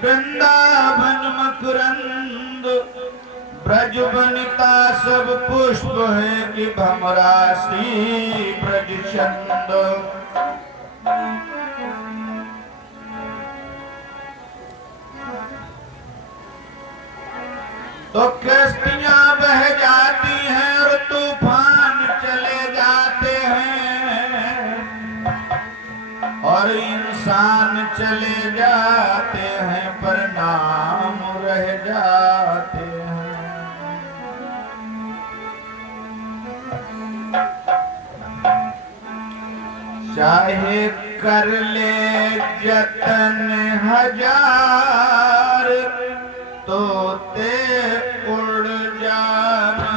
वृंदावन मकरंद ब्रज वनिता सब पुष्प है कि भमरासी ब्रज चंद। तो कश्तियां बह जाती हैं और तूफान चले जाते हैं और इंसान चले जाते हैं पर नाम रह जाते हैं। चाहे कर ले जतन हजार तोते उड़ जाना।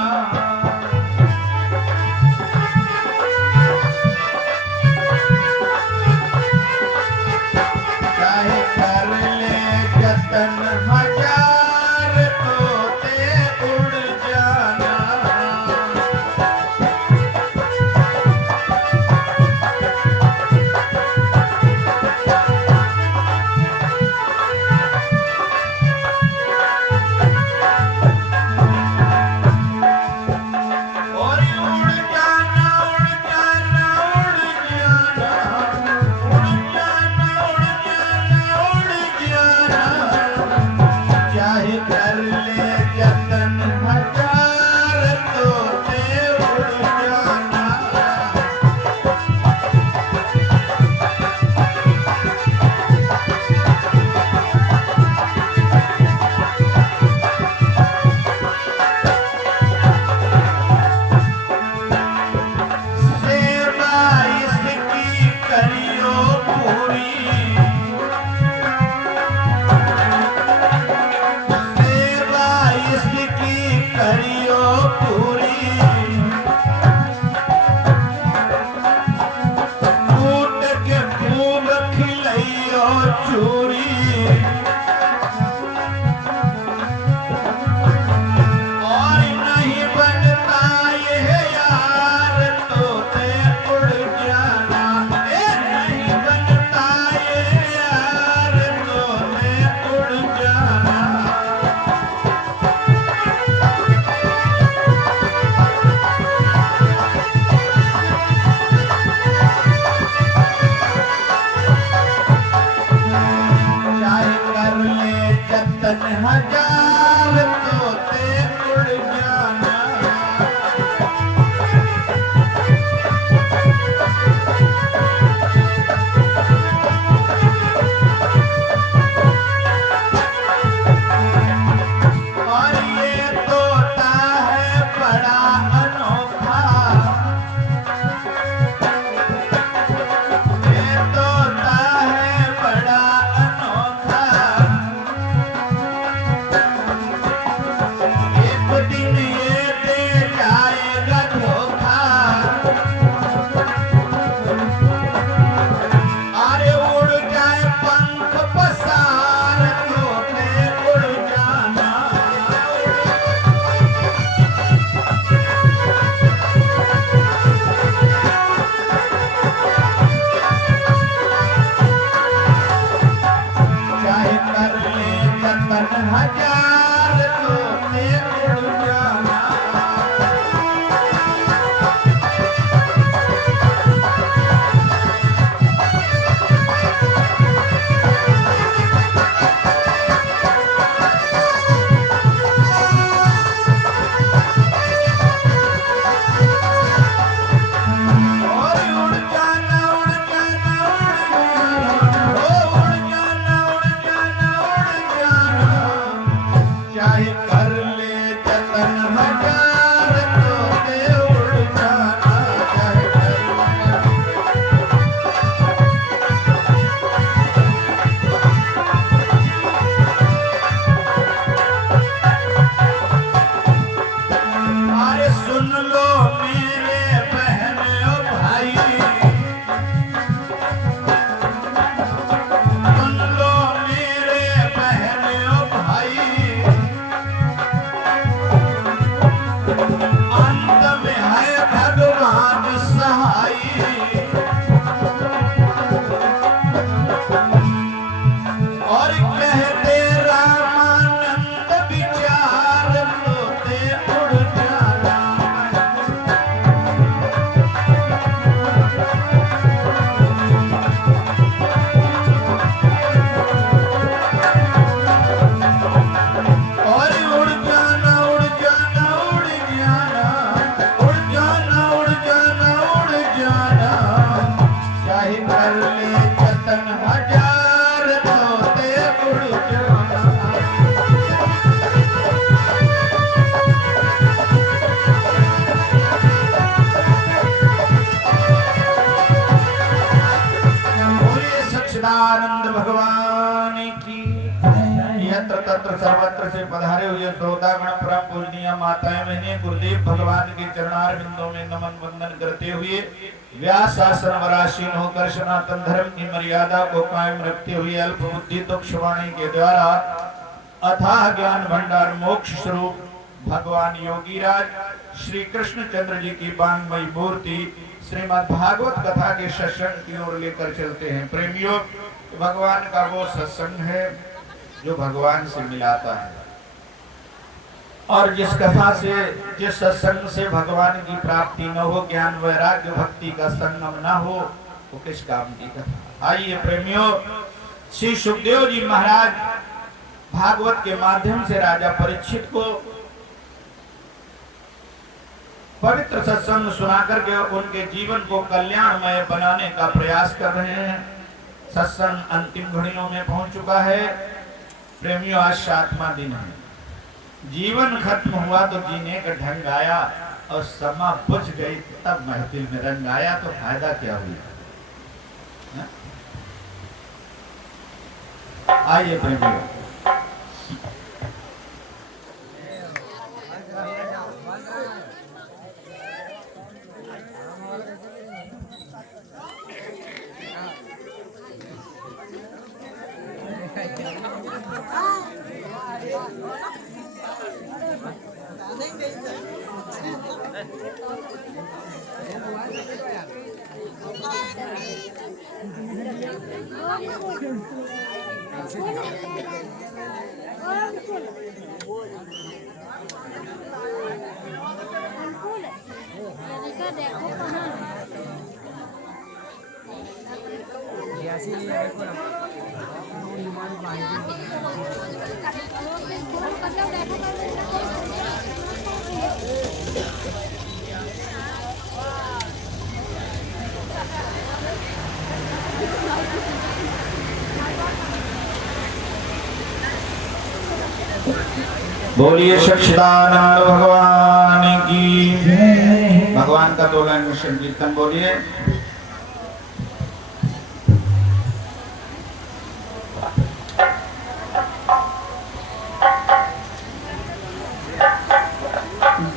चाहे कर ले जतन हजार तोते उड़ जाना। यत्र तत्र सर्वत्र से पधारे हुए श्रोतागण, परम पूजनीय माताएं बहनें, गुरुदेव भगवान के चरणार बिंदों में नमन वंदन करते हुए व्यास आसन वरासीन होकर सनातन धर्म की मर्यादा को कायम रखते हुए अल्प बुद्धि तुक्षवाणी के द्वारा अथाह ज्ञान भंडार मोक्ष स्वरूप भगवान योगीराज श्री कृष्ण चंद्र जी की बांगमयी मूर्ति श्रीमद् भागवत कथा के सत्संग की ओर लेकर चलते हैं। प्रेमियों, भगवान का वो सत्संग है जो भगवान से मिलाता है, और जिस कथा से, जिस सत्संग से भगवान की प्राप्ति न हो, ज्ञान वैराग्य भक्ति का संगम न हो, वो किस काम की कथा। आइए प्रेमियों, श्री सुखदेव जी महाराज भागवत के माध्यम से राजा परीक्षित को पवित्र सत्संग सुनाकर के उनके जीवन को कल्याणमय बनाने का प्रयास कर रहे हैं। सत्संग अंतिम घड़ियों में पहुंच चुका है। प्रेमियों, आज 7वां दिन है। जीवन खत्म हुआ तो जीने का ढंग आया, और समा बुझ गई तब महफिल में रंग आया, तो फायदा क्या हुआ। आइए प्रेमियों, बोलिए सच्चिदानंद भगवान की। भगवान का 2 लाइन में संकीर्तन बोलिए।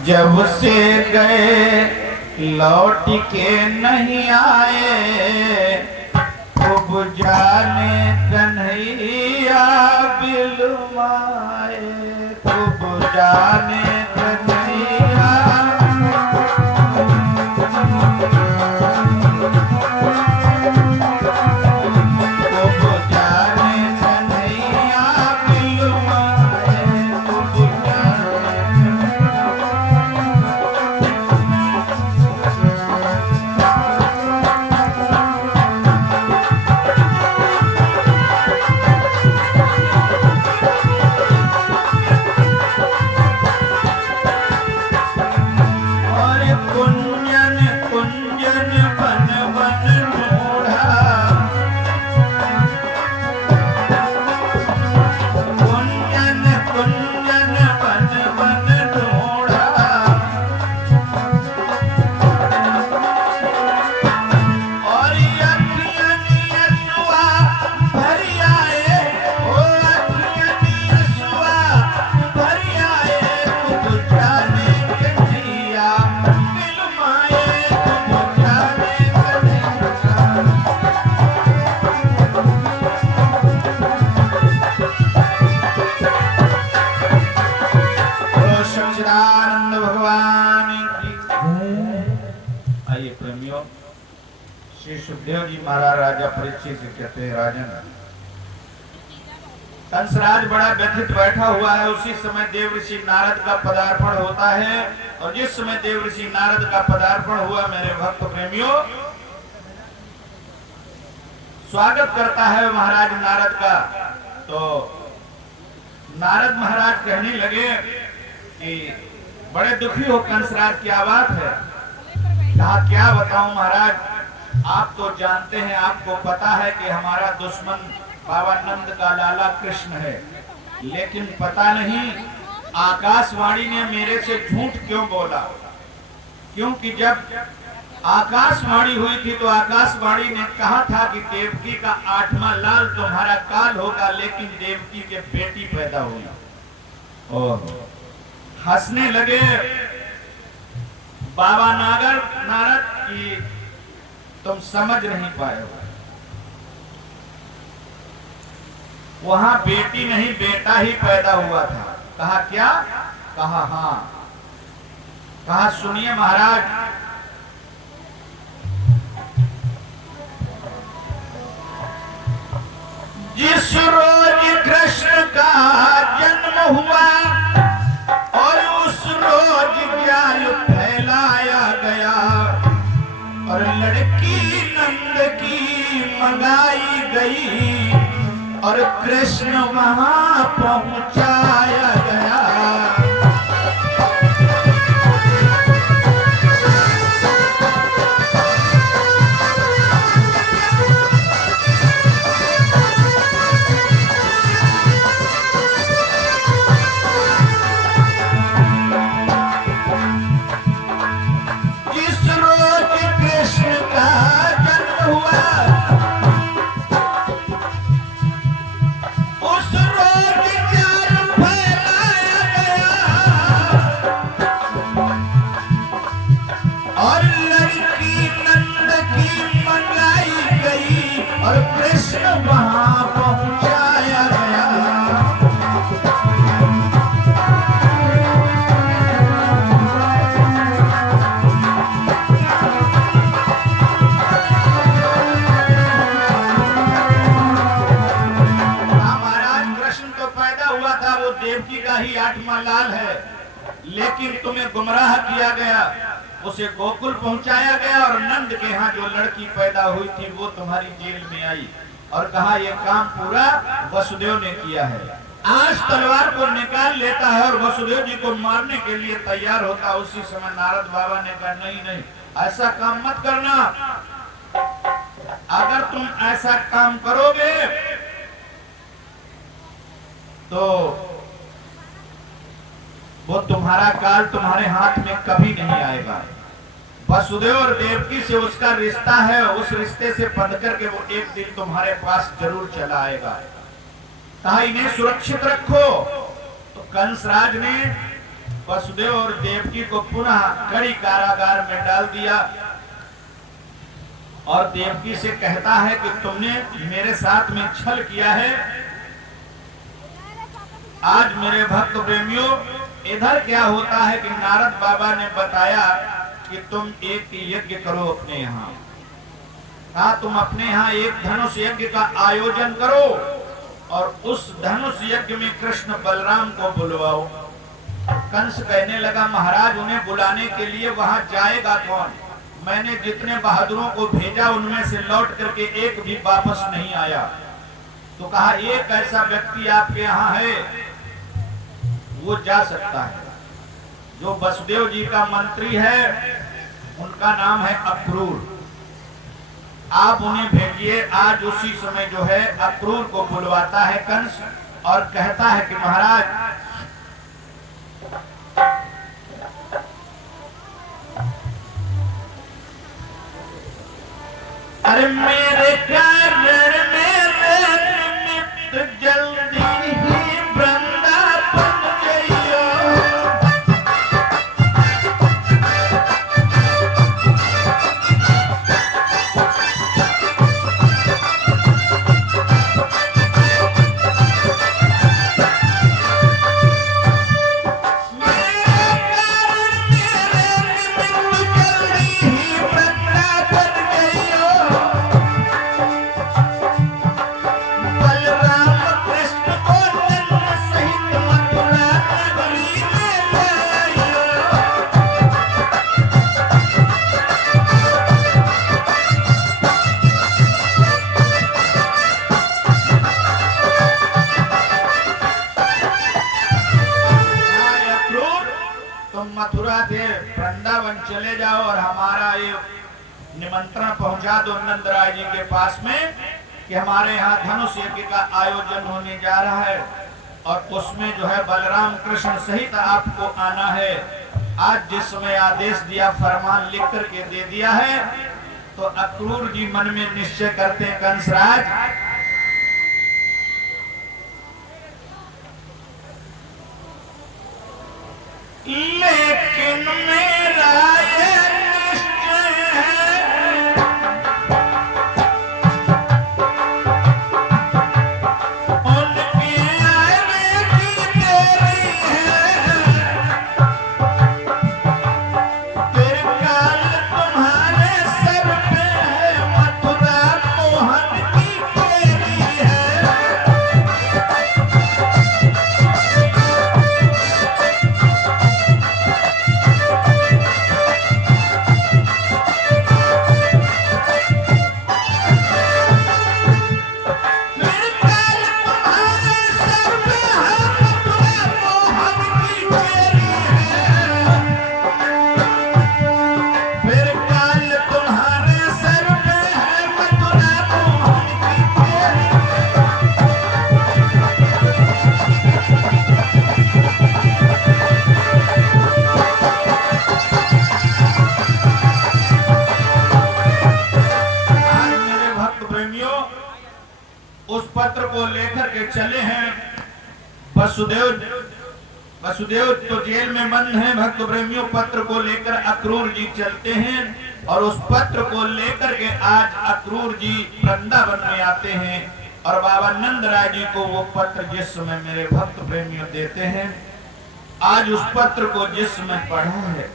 जब से गए लौट के नहीं आए, खूब जाने कन्हैया बिलुमाए, खूब जाने कन्हैया, खूब जाने कन्हैया बिलुमाए, खूब जाने। श्री सुखदेव जी महाराज राजा परीक्षित से कहते हैं, राजन, कंसराज बड़ा व्यथित बैठा हुआ है। उसी समय देव ऋषि नारद का पदार्पण होता है, और जिस समय देव ऋषि नारद का पदार्पण हुआ, मेरे भक्त प्रेमियों, स्वागत करता है महाराज नारद का। तो नारद महाराज कहने लगे कि बड़े दुखी हो कंसराज, क्या बात है। कहा, क्या बताऊं महाराज, आप तो जानते हैं, आपको पता है कि हमारा दुश्मन बाबा नंद का लाला कृष्ण है, लेकिन पता नहीं आकाशवाणी ने मेरे से झूठ क्यों बोला। क्योंकि जब आकाशवाणी हुई थी तो आकाशवाणी ने कहा था कि देवकी का 8वां लाल तुम्हारा काल होगा, लेकिन देवकी के बेटी पैदा हुई। और हंसने लगे बाबा नारद की तुम समझ नहीं पाए हो, वहां बेटी नहीं बेटा ही पैदा हुआ था। कहा क्या? कहा हाँ। कहा सुनिए महाराज, जिस रोज कृष्ण का जन्म हुआ और उस रोज जाल फैलाया गया और लड़की नंद की मंगाई गई और कृष्ण वहां पहुंचाया गया। देवकी का ही 8वां लाल है, लेकिन तुम्हें गुमराह किया गया, उसे गोकुल पहुंचाया गया और नंद के यहाँ जो लड़की पैदा हुई थी वो तुम्हारी जेल में आई और कहा यह काम पूरा वसुदेव ने किया है। आज तलवार को निकाल लेता है और वसुदेव जी को मारने के लिए तैयार होता। उसी समय नारद बाबा ने कहा नहीं नहीं, ऐसा काम मत करना, अगर तुम ऐसा काम करोगे तो वो तुम्हारा काल तुम्हारे हाथ में कभी नहीं आएगा। वसुदेव और देवकी से उसका रिश्ता है, उस रिश्ते से बंध करके वो एक दिन तुम्हारे पास जरूर चला आएगा। कहा इन्हें सुरक्षित रखो। तो कंसराज ने वसुदेव और देवकी को पुनः कड़ी कारागार में डाल दिया और देवकी से कहता है कि तुमने मेरे साथ में छल किया है। आज मेरे भक्त प्रेमियों, इधर क्या होता है कि नारद बाबा ने बताया कि तुम एक यज्ञ करो अपने यहाँ। कहा तुम अपने यहाँ एक धनुष यज्ञ का आयोजन करो और उस धनुष यज्ञ में कृष्ण बलराम को बुलवाओ। कंस कहने लगा महाराज उन्हें बुलाने के लिए वहां जाएगा कौन? मैंने जितने बहादुरों को भेजा उनमें से लौट करके एक भी वापस नहीं आया। तो कहा एक ऐसा व्यक्ति आपके यहाँ है वो जा सकता है, जो वसुदेव जी का मंत्री है, उनका नाम है अक्रूर। आप उन्हें भेजिए। आज उसी समय जो है अक्रूर को बुलवाता है कंस और कहता है कि महाराज अरे मेरे कारण मेरे निमित्त जल्दी ही वृंदावन जइयो। मथुरा से वृंदावन चले जाओ और हमारा ये निमंत्रण पहुंचा दो नंदराय जी के पास में कि हमारे यहाँ धनुष यज्ञ का आयोजन होने जा रहा है और उसमें जो है बलराम कृष्ण सहित आपको आना है। आज जिस समय आदेश दिया, फरमान लिख करके दे दिया है, तो अक्रूर जी मन में निश्चय करते हैं कंसराज लेकिन मेरा ये निश्चय है उनकी आने की देरी है, फिर काल तुम्हारे सर पे है मथुरा मोहन की फेरी है। उस पत्र को लेकर के चले हैं वसुदेव तो जेल में बंद हैं। भक्त प्रेमियों, पत्र को लेकर अक्रूर जी चलते हैं और उस पत्र को लेकर के आज अक्रूर जी वृंदावन में आते हैं और बाबा नंद राय जी को वो पत्र जिस समय मेरे भक्त प्रेमियों देते हैं, आज उस पत्र को जिस समय पढ़ा है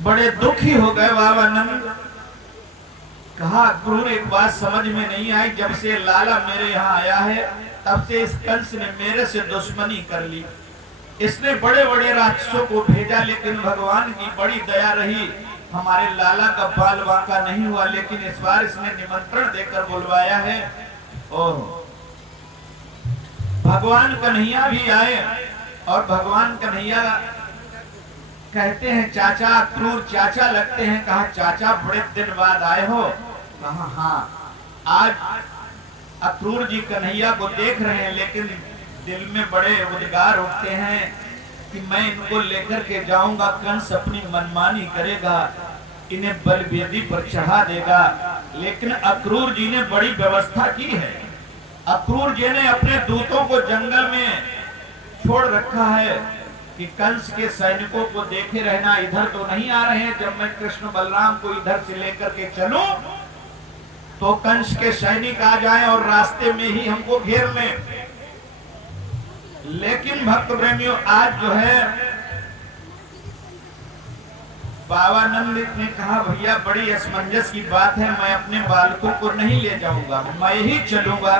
बड़े दुखी हो गए बाबा नंद। कहा अक्रूर, एक बात समझ में नहीं आई, जब से लाला मेरे यहाँ आया है तब से इस कंस ने मेरे से दुश्मनी कर ली। इसने बड़े बड़े राक्षसों को भेजा, लेकिन भगवान की बड़ी दया रही, हमारे लाला का बाल बांका नहीं हुआ। लेकिन इस बार इसने निमंत्रण देकर बुलवाया है। ओह, भगवान कन्हैया भी आए और भगवान कन्हैया कहते हैं चाचा अक्रूर, चाचा लगते हैं। कहा चाचा बड़े दिन बाद आए हो? कहा हाँ। आज अक्रूर जी कन्हैया को देख रहे हैं, लेकिन दिल में बड़े उद्गार उठते हैं कि मैं इनको लेकर के जाऊंगा, कंस अपनी मनमानी करेगा, इन्हें बलवेदी पर चढ़ा देगा। लेकिन अक्रूर जी ने बड़ी व्यवस्था की है। अक्रूर जी ने अपने दूतों को जंगल में छोड़ रखा है कि कंस के सैनिकों को देखे रहना, इधर तो नहीं आ रहे हैं। जब मैं कृष्ण बलराम को इधर से लेकर के चलूं तो कंस के सैनिक आ जाएं और रास्ते में ही हमको घेर लें। लेकिन भक्त प्रेमियों, आज जो है बाबा नंद ने कहा भैया बड़ी असमंजस की बात है, मैं अपने बालकों को नहीं ले जाऊंगा, मैं ही चलूंगा।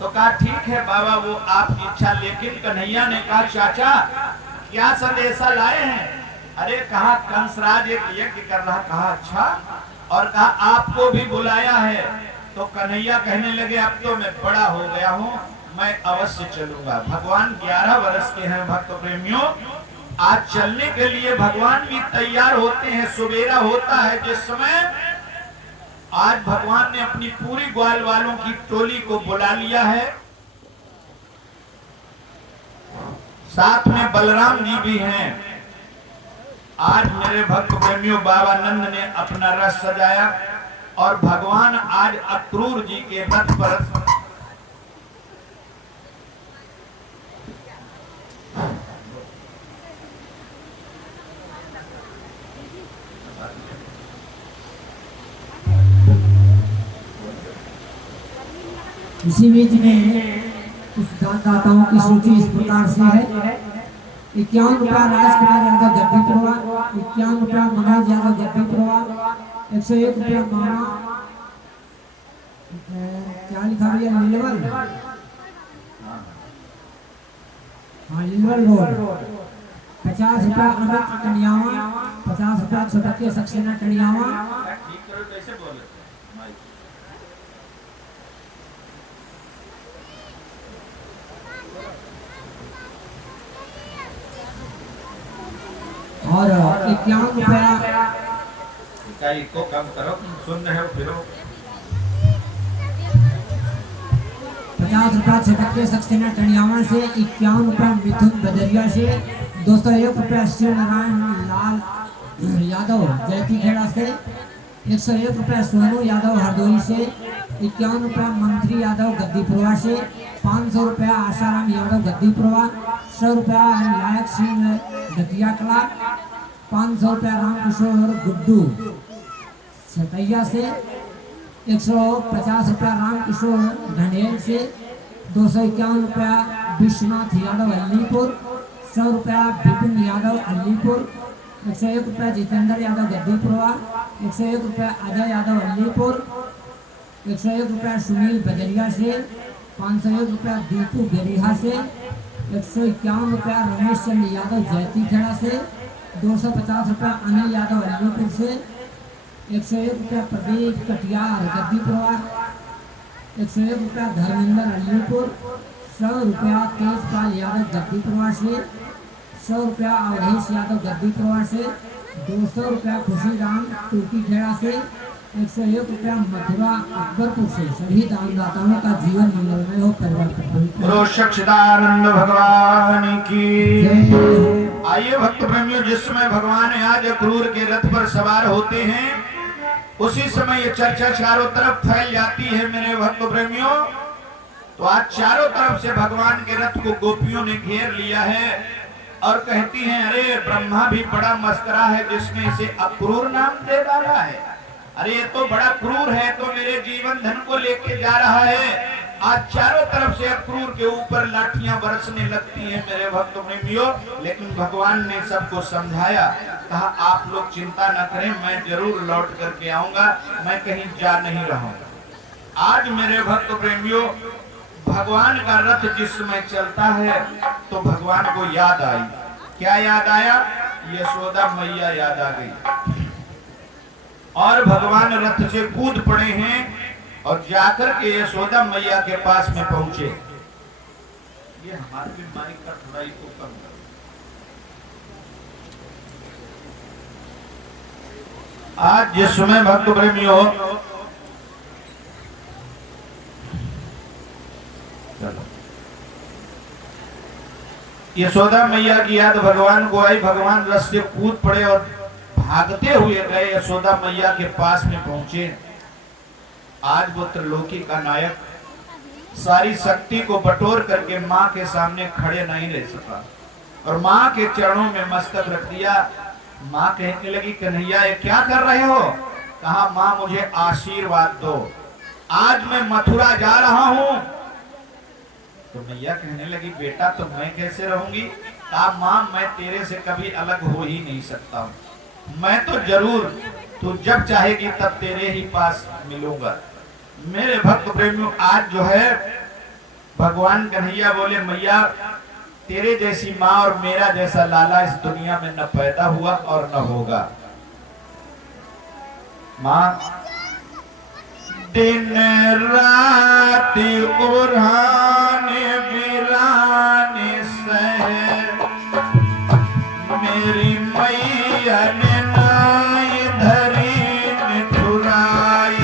तो कहा ठीक है बाबा, वो आपकी इच्छा। लेकिन कन्हैया ने कहा चाचा क्या संदेशा लाए हैं? अरे कहा कंसराज एक यज्ञ कर रहा। कहा अच्छा, और कहा आपको भी बुलाया है। तो कन्हैया कहने लगे अब तो मैं बड़ा हो गया हूँ, मैं अवश्य चलूंगा। भगवान 11 वर्ष के हैं भक्त प्रेमियों। आज चलने के लिए भगवान भी तैयार होते हैं। सुबेरा होता है जिस समय, आज भगवान ने अपनी पूरी ग्वाल वालों की टोली को बुला लिया है। साथ में बलराम जी भी हैं। आज मेरे भक्त प्रेमियों, बाबा नंद ने अपना रथ सजाया और भगवान आज अक्रूर जी के रथ पर इसी बीच में कुछ दाताओं की सूची इस प्रकार से है। 51 रुपया राजेश कुमार यादव जब्बी परिवार, 51 रुपया मनोज यादव जब्बी परिवार, 101 रुपया मामा, क्या लिखा भैया, नीलवल, हाँ नीलवल रोड, 50 रुपया अमित टनियावा, 50 रुपया सदस्य सक्सेना टनियावा, और 51 रुपया इकाई को कम करो, सुन रहे हो फिर 50 रुपया छटके सक्सेना टनियावा से, 51 रुपया मिथुन बजरिया से, दोस्तों 1 रुपया शिव नारायण लाल यादव जयती खेड़ा से, 101 रुपया सोनू यादव हरदोई से, 51 रुपया मंत्री यादव गद्दीपुरवा से, 500 रुपया आशाराम यादव गद्दीपुरवा, 100 रुपया लायक सिंह डकिया कला, 500 रुपया रामकिशोर गुड्डू सतैया से, 150 रुपया रामकिशोर ढंडेल से, 251 रुपया विश्वनाथ यादव अलीपुर, 100 रुपया विपिन यादव अलीपुर, 101 रुपया जितेंद्र यादव गद्दीपुरवा, 101 रुपया अजय यादव अलीपुर, 101 रुपया सुनील बजरिया से, 501 रुपया दीपू बेरिहा से, 151 रुपया रमेश चंद्र यादव जयती खेड़ा से, 250 रुपया अनिल यादव अलीपुर से, 101 रुपया प्रदीप कटियार गद्दीपुरवा, 101 रुपया धर्मेंद्र अलीपुर, 100 रुपया तेजपाल यादव गद्दीपुरवा से, 100 रुपया अवधेश यादव गद्दीपुरवा से, 200 रुपया खुशीराम तुर्की खेड़ा से, 101 रुपया मथुरा अकबरपुर से। सभी दानदाताओं का जीवन मंगलमय हो, परिवार सच्चिदानंद भगवान की। आइए भक्त प्रेमियों, जिस समय भगवान आज क्रूर के रथ पर सवार होते हैं उसी समय ये चर्चा चारों तरफ फैल जाती है मेरे भक्त प्रेमियों। तो आज चारों तरफ से भगवान के रथ को गोपियों ने घेर लिया है और कहती हैं, अरे ब्रह्मा भी बड़ा मस्करा है जिसने इसे अक्रूर नाम दे डाला है। अरे ये तो बड़ा क्रूर है, तो मेरे जीवन धन को लेके जा रहा है। आज चारों तरफ से अक्रूर के ऊपर लाठियां बरसने लगती हैं मेरे भक्त प्रेमियों। लेकिन भगवान ने सबको समझाया, कहा आप लोग चिंता न करें, मैं जरूर लौट करके आऊंगा, मैं कहीं जा नहीं रहूंगा। आज मेरे भक्त प्रेमियों, भगवान का रथ जिस समय चलता है तो भगवान को याद आई। क्या याद आया? यशोदा मैया याद आ गई और भगवान रथ से कूद पड़े हैं और जाकर के यशोदा मैया के पास में पहुंचे। ये हमारे भी माइक का थोड़ा इसको कम करो। आज जिस समय भक्त प्रेमियों यशोदा मैया की याद भगवान को आई। भगवान रथ से कूद पड़े और भागते हुए गए यशोदा मैया के पास में पहुंचे। आज वो त्रिलोकी का नायक सारी शक्ति को बटोर करके माँ के सामने खड़े नहीं रह सका और माँ के चरणों में मस्तक रख दिया। माँ कहने लगी, कन्हैया ये क्या कर रहे हो? कहा, माँ मुझे आशीर्वाद दो, आज मैं मथुरा जा रहा हूँ। तो मैया कहने लगी, बेटा तो मैं कैसे रहूंगी? कहा, माँ मैं तेरे से कभी अलग हो ही नहीं सकता हूँ, मैं तो जरूर तू जब चाहेगी तब तेरे ही पास मिलूंगा। मेरे भक्त प्रेमियों, आज जो है भगवान कन्हैया बोले, मैया तेरे जैसी माँ और मेरा जैसा लाला इस दुनिया में न पैदा हुआ और न होगा। माँ दिन रात उराने बिराने सहे, मेरी मैया ने नाई धरी निठुराई।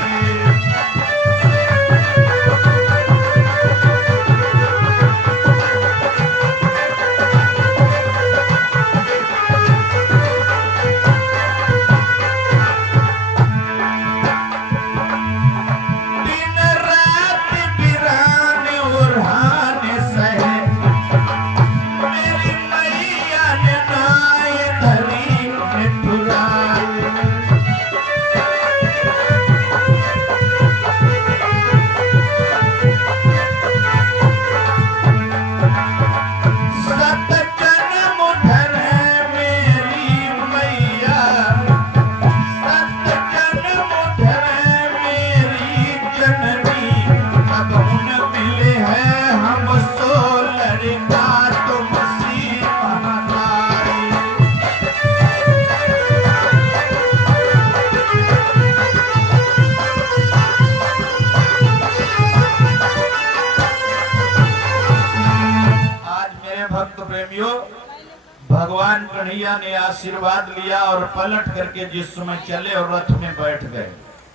भगवान कन्हैया ने आशीर्वाद लिया और पलट करके जिस समय चले और रथ में बैठ गए।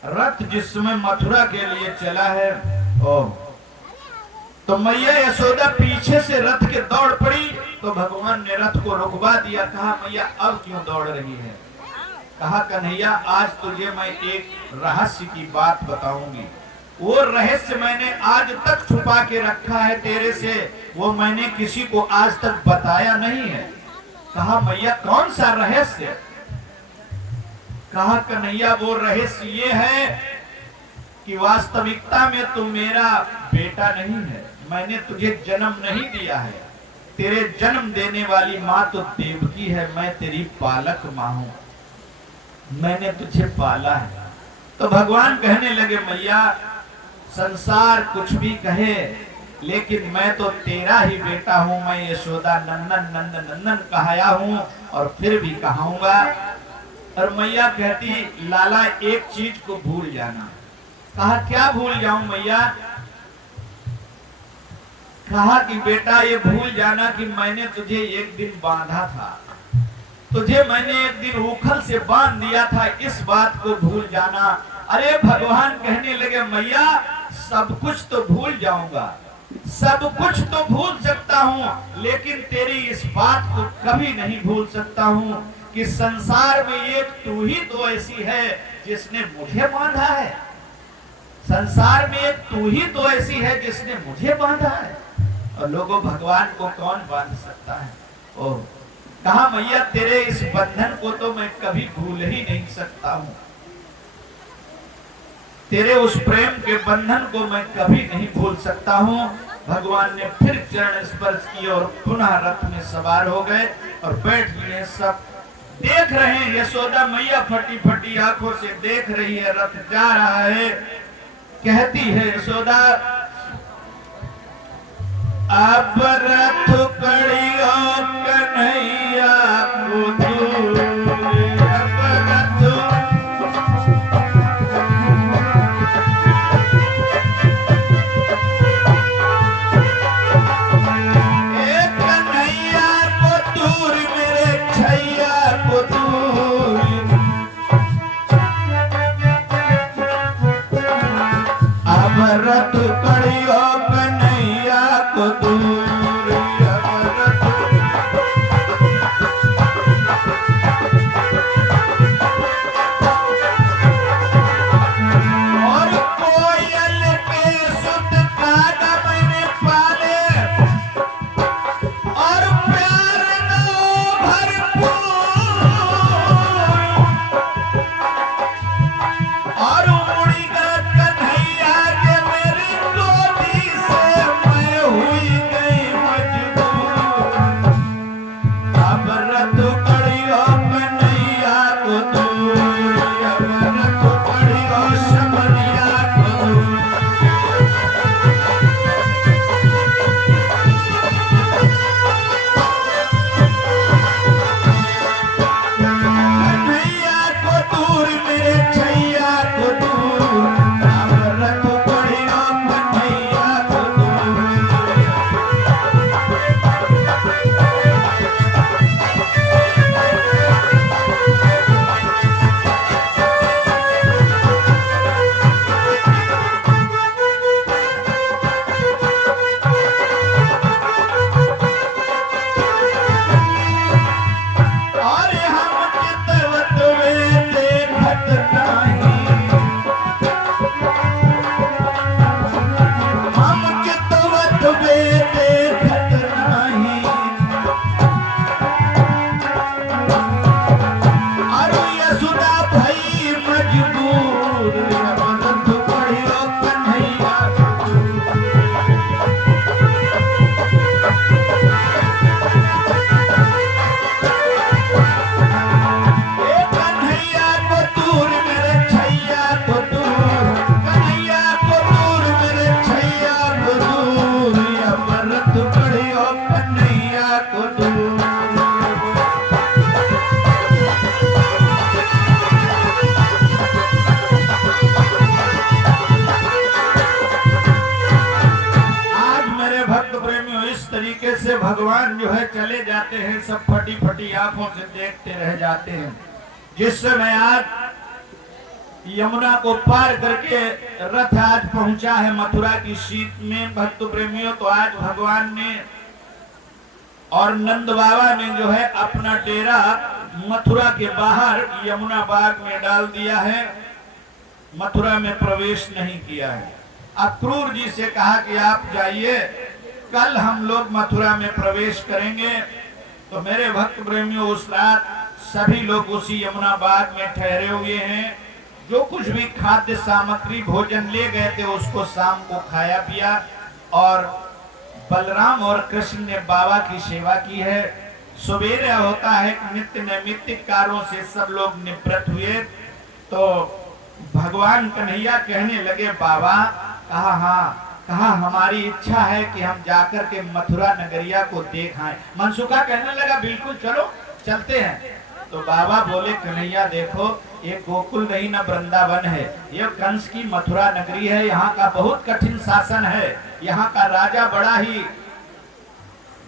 रथ जिस समय मथुरा के लिए चला है, तो मैया यशोदा पीछे से रथ के दौड़ पड़ी तो भगवान ने रथ को रुकवा दिया। कहा मैया अब क्यों दौड़ रही है? कहा कन्हैया आज तुझे मैं एक रहस्य की बात बताऊंगी। वो रहस्य मैंने आज तक छुपा के रखा है तेरे से, वो मैंने किसी को आज तक बताया नहीं है। कहा मैया कौन सा रहस्य? कहा कन्हैया वो रहस्य ये है कि वास्तविकता में तू मेरा बेटा नहीं है, मैंने तुझे जन्म नहीं दिया है। तेरे जन्म देने वाली माँ तो देवकी है, मैं तेरी पालक माँ हूं, मैंने तुझे पाला है। तो भगवान कहने लगे मैया संसार कुछ भी कहे लेकिन मैं तो तेरा ही बेटा हूं, मैं यशोदा नंदन नंदन नंदन कहाया हूं और फिर भी कहाऊंगा। और मैया कहती लाला एक चीज को भूल जाना। कहा क्या भूल जाऊं मैया? कहा कि बेटा ये भूल जाना कि मैंने तुझे एक दिन बांधा था, तुझे मैंने एक दिन उखल से बांध दिया था, इस बात को भूल जाना। अरे भगवान कहने लगे मैया सब कुछ तो भूल जाऊंगा, सब कुछ तो भूल सकता हूं, लेकिन तेरी इस बात को कभी नहीं भूल सकता हूं कि संसार में एक तू ही तो ऐसी है जिसने मुझे बांधा है। संसार में एक तू ही तो ऐसी है जिसने मुझे बांधा है। और लोगों भगवान को कौन बांध सकता है? ओह कहा मैया तेरे इस बंधन को तो मैं कभी भूल ही नहीं सकता हूं, तेरे उस प्रेम के बंधन को मैं कभी नहीं भूल सकता हूं। भगवान ने फिर चरण स्पर्श किए और पुनः रथ में सवार हो गए और बैठ गए। सब देख रहे हैं, यशोदा मैया फटी फटी आंखों से देख रही है, रथ जा रहा है। कहती है यशोदा अब रथ कड़ियो कन्हैया को दूर, अब रथ कन्हैया को दूर, मेरे छैया को दूर। अब रथ कड़ियो कन्हैया को दूर, और कोयल के सुत कागा मैंने पाले और प्यार नो भरपूर, और मुड़ीगा कन्हैया के मेरी गोदी से मैं हुई गई मजबूर। अब रथ कड़ियो कन्हैया को दूर, अब रथ कड़ियो शबरिया को दूर। कन्हैया को दूर, मेरे छैया को दूर, अब रथ कड़ियो कन्हैया को दूर। और हम चितवत वे देखत नाही, हम चितवत वे देखत नाही, और यशोदा भई मजबूर। अब रथ कड़ियो कन्हैया को दूर। ए कन्हैया को दूर, मेरे छैया को दूर, कन्हैया को दूर, मेरे छैया को दूर। अब रथ कड़ियो कन्हैया को दूर। आज मेरे भक्त प्रेमियों इस तरीके से भगवान जो है चले जाते हैं, सब फटी फटी आंखों से देखते रह जाते हैं। जिस समय आज यमुना को पार करके रथ आज पहुंचा है मथुरा की सीट में भक्त प्रेमियों, तो आज भगवान ने और नंद बाबा ने जो है अपना डेरा मथुरा के बाहर यमुना बाग में डाल दिया है, मथुरा में प्रवेश नहीं किया है। अक्रूर जी से कहा कि आप जाइए, कल हम लोग मथुरा में प्रवेश करेंगे। तो मेरे भक्त प्रेमियों, उस रात सभी लोग उसी यमुना बाग में ठहरे हुए हैं। जो कुछ भी खाद्य सामग्री भोजन ले गए थे उसको शाम को खाया पिया, और बलराम और कृष्ण ने बाबा की सेवा की है। सवेरे होता है नित्य नैमित्तिक कार्यों से सब लोग निवृत्त हुए, तो भगवान कन्हैया कहने लगे बाबा, कहा हमारी इच्छा है कि हम जाकर के मथुरा नगरिया को देख आए। मनसुखा कहने लगा बिल्कुल चलो, चलते हैं। तो बाबा बोले कन्हैया देखो, ये गोकुल नहीं न वृंदावन है, ये कंस की मथुरा नगरी है, यहाँ का बहुत कठिन शासन है, यहाँ का राजा बड़ा ही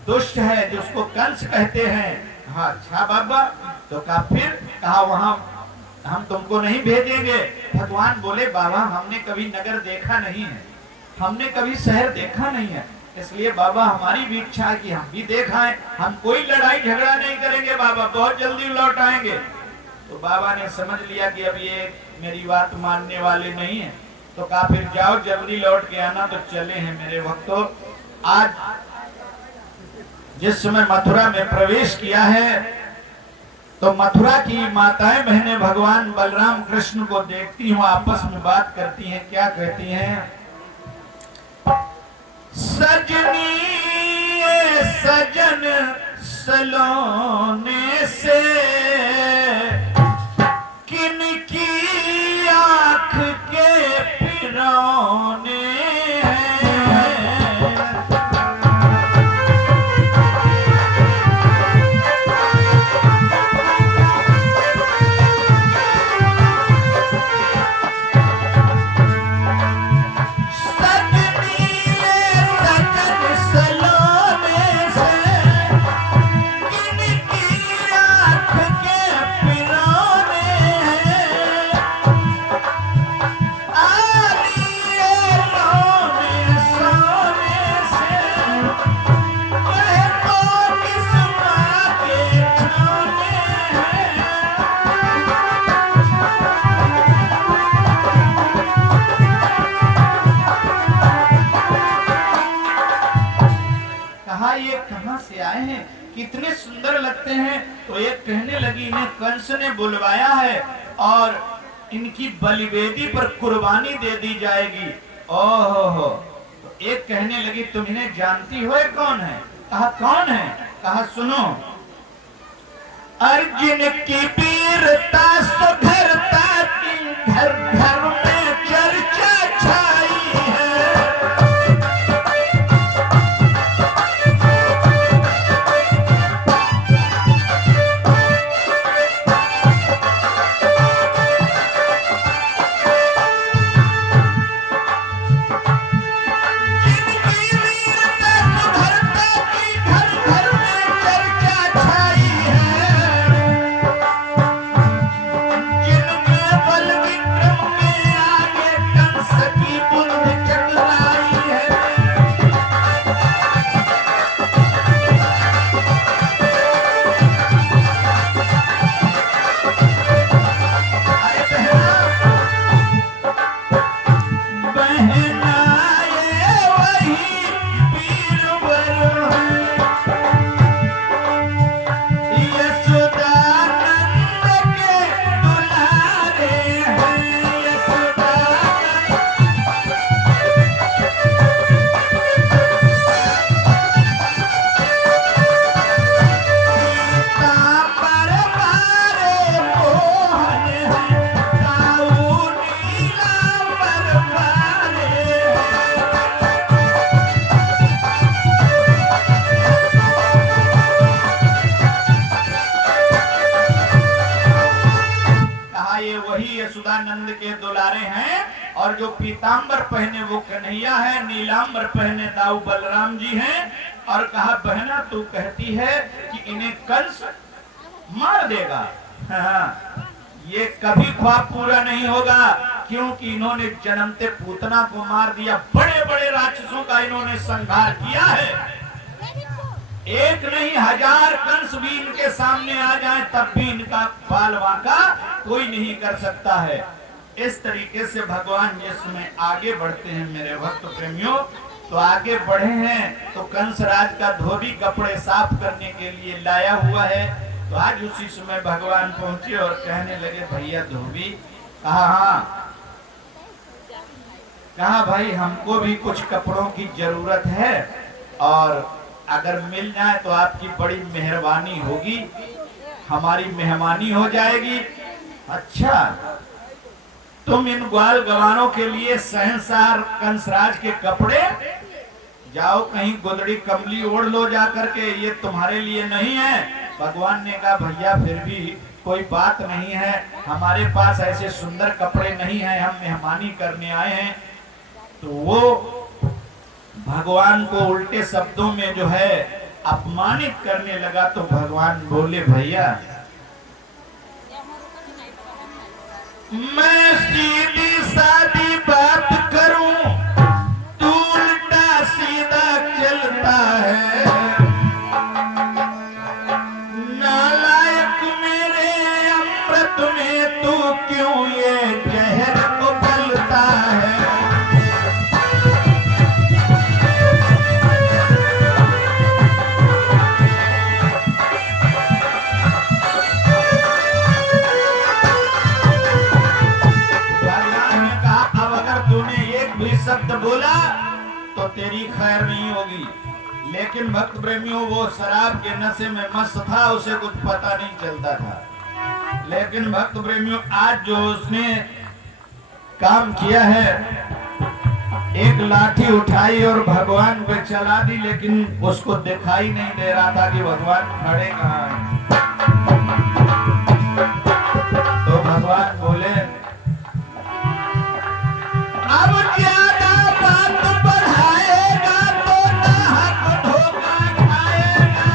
दुष्ट है जिसको कंस कहते हैं। हाँ अच्छा बाबा, तो कहा वहां हम तुमको नहीं भेजेंगे। भगवान बोले बाबा हमने कभी नगर देखा नहीं है, हमने कभी शहर देखा नहीं है, इसलिए बाबा हमारी भी इच्छा है कि हम भी देखाएं। हम कोई लड़ाई झगड़ा नहीं करेंगे बाबा, बहुत जल्दी लौट आएंगे। तो बाबा ने समझ लिया कि अब ये मेरी बात मानने वाले नहीं है, तो कहा फिर जाओ जल्दी लौट के आना। तो चले हैं मेरे भक्तों। आज जिस समय मथुरा में प्रवेश किया है, तो मथुरा की माताएं बहनें भगवान बलराम कृष्ण को देखती हुआ आपस में बात करती हैं। क्या कहती हैं? सजनी सजन सलोने से किनकी आंख के पिरौने कितने सुंदर लगते हैं। तो एक कहने लगी इन्हें कंस ने बुलवाया है और इनकी बलिवेदी पर कुर्बानी दे दी जाएगी। ओहो। तो एक कहने लगी तुम इन्हें जानती हो कौन है? कहा कौन है? कहा सुनो, अर्जुन की वीरता सुधरता की घर घर में चर्चा छाई है। यशोदानंद के दुलारे हैं, और जो पीतांबर पहने वो कन्हैया है, नीलांबर पहने दाऊ बलराम जी हैं। और कहा बहना तू कहती है कि इन्हें कंस मार देगा। ये कभी ख्वाब पूरा नहीं होगा, क्योंकि इन्होंने जन्मते पूतना को मार दिया, बड़े बड़े राक्षसों का इन्होंने संहार किया है। एक नहीं 1000 कंस भी इनके सामने आ जाए तब भी इनका बाल वांका कोई नहीं कर सकता है। इस तरीके से भगवान जिसमें आगे बढ़ते हैं मेरे भक्त प्रेमियों, तो आगे बढ़े हैं तो कंसराज का धोबी कपड़े साफ करने के लिए लाया हुआ है। तो आज उसी समय भगवान पहुंचे और कहने लगे भैया धोबी। कहा हाँ, कहा भाई हमको भी कुछ कपड़ों की जरूरत है और अगर मिल जाए तो आपकी बड़ी मेहरबानी होगी, हमारी मेहमानी हो जाएगी। अच्छा, तुम इन ग्वाल गवानों के लिए शहंशाह कंसराज के कपड़े, जाओ कहीं गुदड़ी कमली ओढ़ लो जा करके, ये तुम्हारे लिए नहीं है। भगवान ने कहा भैया फिर भी कोई बात नहीं है, हमारे पास ऐसे सुंदर कपड़े नहीं हैं, हम मेहमानी करने आए हैं। तो वो भगवान को उल्टे शब्दों में जो है अपमानित करने लगा। तो भगवान बोले भैया मैं सीधी सादी बात करूं, तू उल्टा सीधा चलता है। नालायक मेरे अमृत में तू क्यों ये जहर उगलता है। शब्द बोला तो तेरी खैर नहीं होगी। लेकिन भक्त प्रेमियों वो शराब के नशे में मस्त था, उसे कुछ पता नहीं चलता था। लेकिन भक्त प्रेमियों आज जो उसने काम किया है, एक लाठी उठाई और भगवान पे चला दी, लेकिन उसको दिखाई नहीं दे रहा था कि भगवान खड़े कहाँ हैं। तो भगवान बोले अब ज्यादा बात बढ़ाएगा तो नाहक धोखा खाएगा।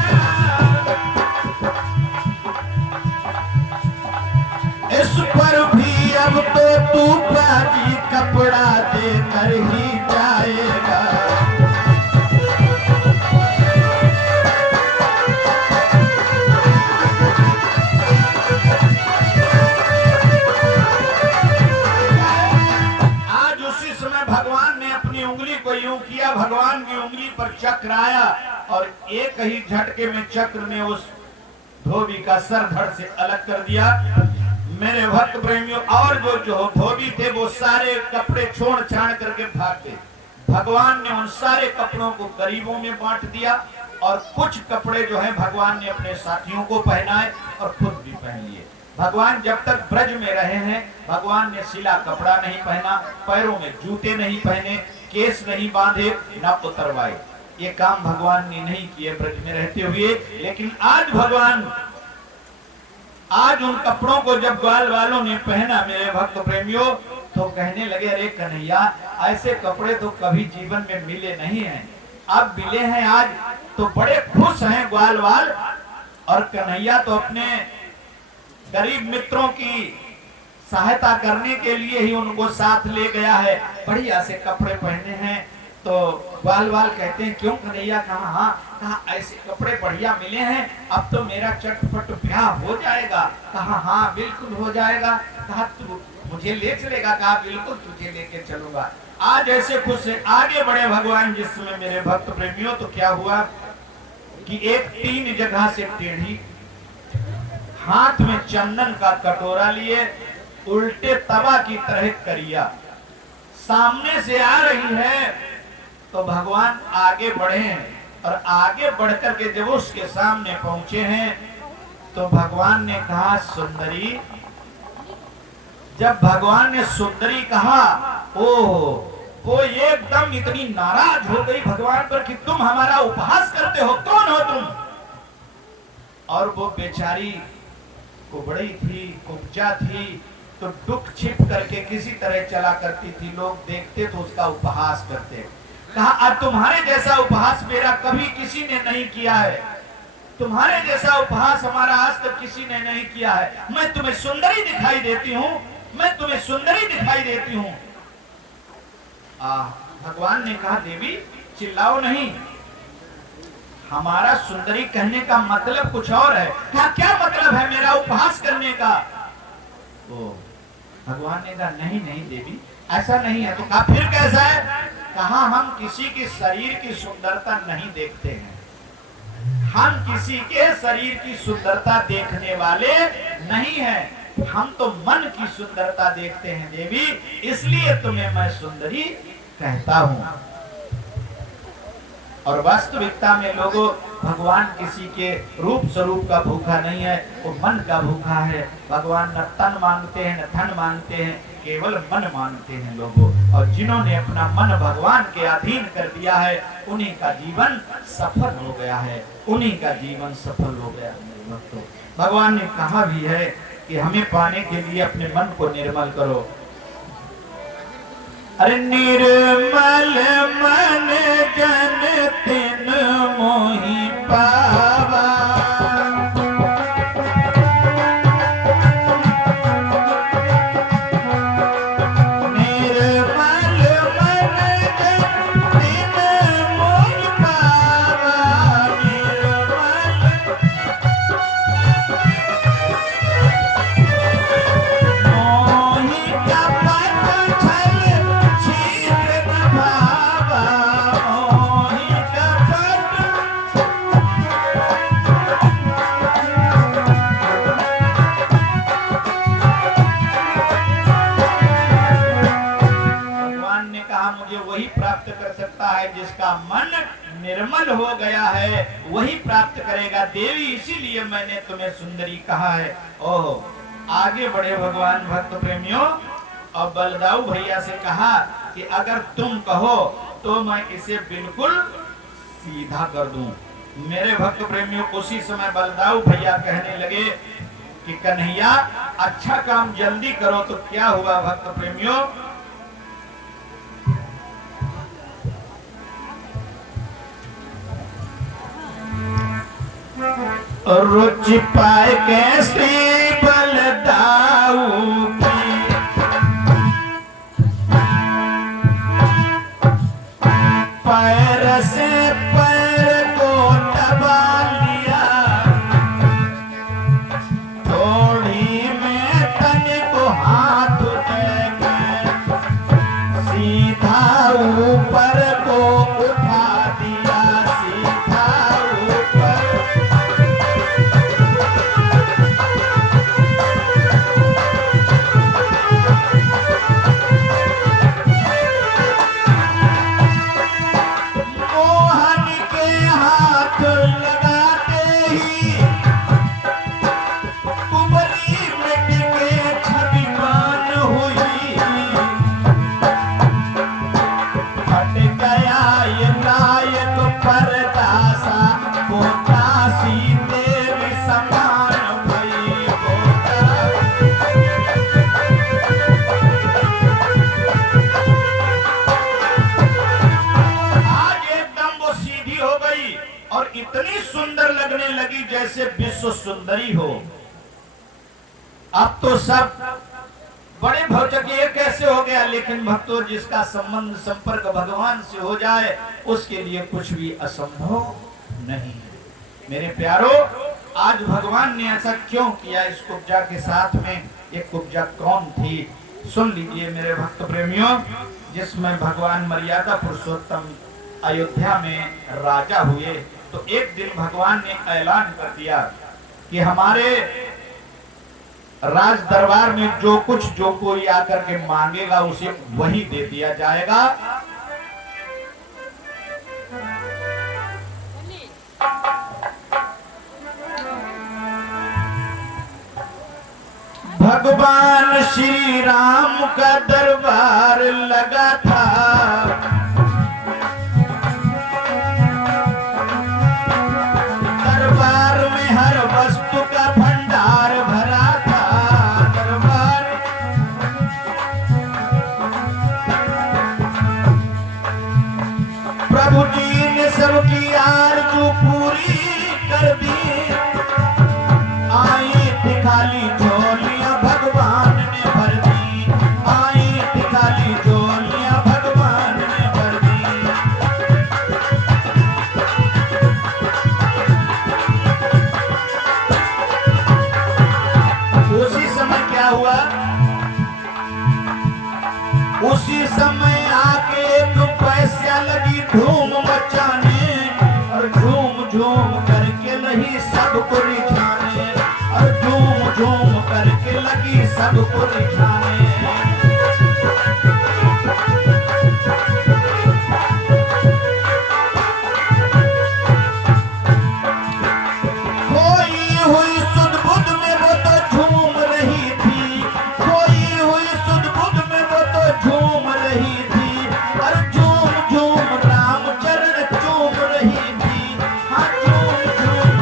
इस पर भी अब तो तू बाजी कपड़ा देकर ही जाएगा। भगवान ने अपनी उंगली को यूं किया, भगवान की उंगली पर चक्र आया और एक ही झटके में चक्र ने उस धोबी का सर धड़ से अलग कर दिया। मेरे भक्त प्रेमियों, और जो धोबी थे वो सारे कपड़े छोड़ छाड़ करके भाग गए। भगवान ने उन सारे कपड़ों को गरीबों में बांट दिया और कुछ कपड़े जो है भगवान ने अपने साथियों को पहनाए और खुद भी पहन लिए। भगवान जब तक ब्रज में रहे हैं, भगवान ने सिला कपड़ा नहीं पहना, पैरों में जूते नहीं पहने, केस नहीं बांधे, न उतरवाए। ये काम भगवान ने नहीं किए ब्रज में रहते हुए। लेकिन आज भगवान, आज उन कपड़ों को जब ग्वाल वालों ने पहना मेरे भक्त प्रेमियों, तो कहने लगे अरे कन्हैया, ऐसे कपड़े तो कभी जीवन में मिले नहीं हैं, अब मिले हैं आज, तो बड़े खुश हैं ग्वाल वाल। और कन्हैया तो अपने गरीब मित्रों की सहायता करने के लिए ही उनको साथ ले गया है, बढ़िया से कपड़े पहने हैं। तो ग्वाल वाल कहते हैं क्यों कन्हैया? कहा हाँ, कहा ऐसे कपड़े बढ़िया मिले हैं, अब तो मेरा चटपट ब्याह हो जाएगा। कहा हाँ बिल्कुल हो जाएगा। कहा तू मुझे ले चलेगा? कहा बिल्कुल तुझे लेके चलूंगा। आज ऐसे खुश से आगे बढ़े भगवान जिसमें मेरे भक्त प्रेमियों, तो क्या हुआ कि एक 3 जगह से टेढ़ी, हाथ में चंदन का कटोरा लिए, उल्टे तवा की तरह करिया सामने से आ रही है। तो भगवान आगे बढ़े और आगे बढ़कर के जब उसके सामने पहुंचे हैं, तो भगवान ने कहा सुंदरी। जब भगवान ने सुंदरी कहा, ओह, वो एकदम इतनी नाराज हो गई भगवान पर कि तुम हमारा उपहास करते हो, कौन हो तुम? और वो बेचारी कुबड़ी थी, कुब्जा थी, तो दुख छिप करके किसी तरह चला करती थी। लोग देखते तो उसका उपहास करते। कहा अब तुम्हारे जैसा उपहास मेरा कभी किसी ने नहीं किया है, तुम्हारे जैसा उपहास हमारा आज तक किसी ने नहीं किया है। मैं तुम्हें सुंदरी दिखाई देती हूँ, मैं तुम्हें सुंदरी दिखाई देती हूँ। भगवान ने कहा देवी चिल्लाओ नहीं, हमारा सुंदरी कहने का मतलब कुछ और है। क्या क्या मतलब है मेरा उपहास करने का? ओ भगवान ने कहा नहीं नहीं देवी, ऐसा नहीं है। तो कहा फिर कैसा है? कहा हम किसी के शरीर की सुंदरता नहीं देखते हैं, हम किसी के शरीर की सुंदरता देखने वाले नहीं हैं, हम तो मन की सुंदरता देखते हैं देवी, इसलिए तुम्हें मैं सुंदरी कहता हूं। और वास्तविकता में लोगों, भगवान किसी के रूप स्वरूप का भूखा नहीं है, वो मन का भूखा है। भगवान न तन मांगते हैं न धन मांगते हैं, केवल मन मांगते हैं लोगों। और जिन्होंने अपना मन भगवान के अधीन कर दिया है, उन्हीं का जीवन सफल हो गया है, उन्हीं का जीवन सफल हो गया है भक्तों। भगवान ने कहा भी है कि हमें पाने के लिए अपने मन को निर्मल करो। अरे निर्मल मन जन तिन मोहि पावा, निर्मल मन जन तिन मोहि पावा, निर्मल मोहि कपट छल छीन भावा, मोहि कपट। भगवान ने कहा मुझे वही प्राप्त कर सकता है जिसका मन निर्मल हो गया है, वही प्राप्त करेगा देवी, इसीलिए मैंने तुम्हें सुंदरी कहा है। ओह आगे बढ़े भगवान भक्त प्रेमियों, और बलदाऊ भैया से कहा कि अगर तुम कहो तो मैं इसे बिल्कुल सीधा कर दूं। मेरे भक्त प्रेमियों, उसी समय बलदाऊ भैया कहने लगे कि कन्हैया अच्छा काम जल्दी करो। तो क्या हुआ भक्त प्रेमियों? रुचि पाए कैसे बलदाऊ की, पैर से पैर को दबा लिया, थोड़ी में तन को हाथ देके सीधा ऊपर को उठा दिया, सीधा ऊपर। मोहन के हाथ लगाते ही कुबरी मिट के छविमान हुई, फट गया ये नायक परदासा, पोतासी देव समान भई पोता। आज एकदम वो सीधी हो गई और इतनी सुंदर लगने लगी जैसे विश्व सुंदरी हो। अब तो सब बड़े भौचकिए कैसे हो गया, लेकिन भक्तों जिसका संबंध संपर्क भगवान से हो जाए उसके लिए कुछ भी असंभव नहीं है। मेरे प्यारो, आज भगवान ने ऐसा क्यों किया इस कुब्जा के साथ में? ये कुब्जा कौन थी? सुन लीजिए मेरे भक्त प्रेमियों, जिसमें भगवान मर्यादा पुरुषोत्तम अयोध्या में राजा हुए, तो एक दिन भगवान ने ऐलान कर दिया कि हमारे राज दरबार में जो कुछ जो कोई आकर के मांगेगा उसे वही दे दिया जाएगा। भगवान श्री राम का दरबार लगा था, दरबार में हर वस्तु का भंडार भरा था। दरबार प्रभु जी ने सबकी आरज़ू पूरी कर दी, आई थी खाली झोलियां भगवान ने भर दी, आई थी खाली झोलियां भगवान ने भर दी। झूम झूम करके लही सबको रिझाने, और झूम झूम करके लगी सबको रिझाने। खोई हुई सुध बुध में वो तो झूम रही थी, खोई हुई सुध बुध में वो तो झूम रही थी, और झूम झूम राम चरण चूम रही थी। हाँ झूम झूम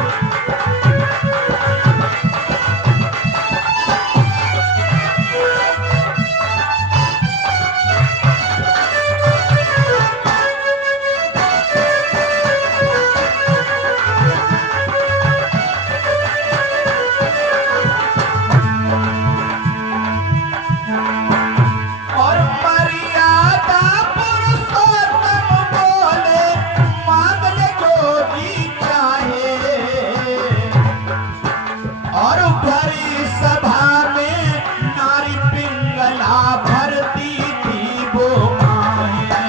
और मर्यादा पुरुषोत्तम बोले, मांग ले जो जी चाहे। और भरी सभा में नारी पिंगला भरती थी वो माए।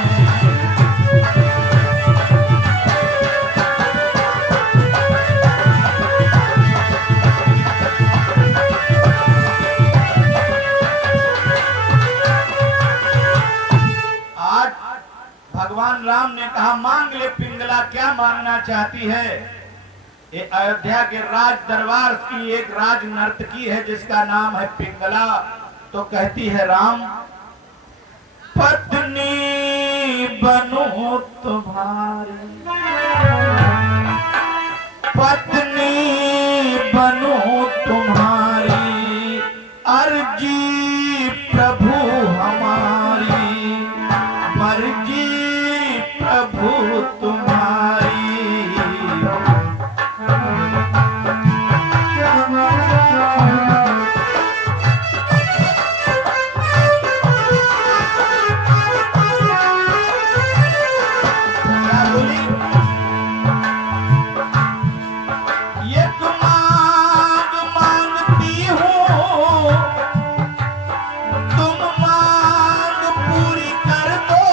आज भगवान राम ने कहा मांग ले पिंगला, क्या मांगना चाहती है? ये अयोध्या के राज दरबार की एक राज नर्तकी है जिसका नाम है पिंगला। तो कहती है राम, पत्नी बनूं तुम्हारी, पत्नी बनूं तुम्हारी, अर्जी प्रभु हमारी, मर्जी प्रभु तुम्हारी। क्या बोली? एक मांग मांगती हूँ, तुम मांग पूरी कर दो,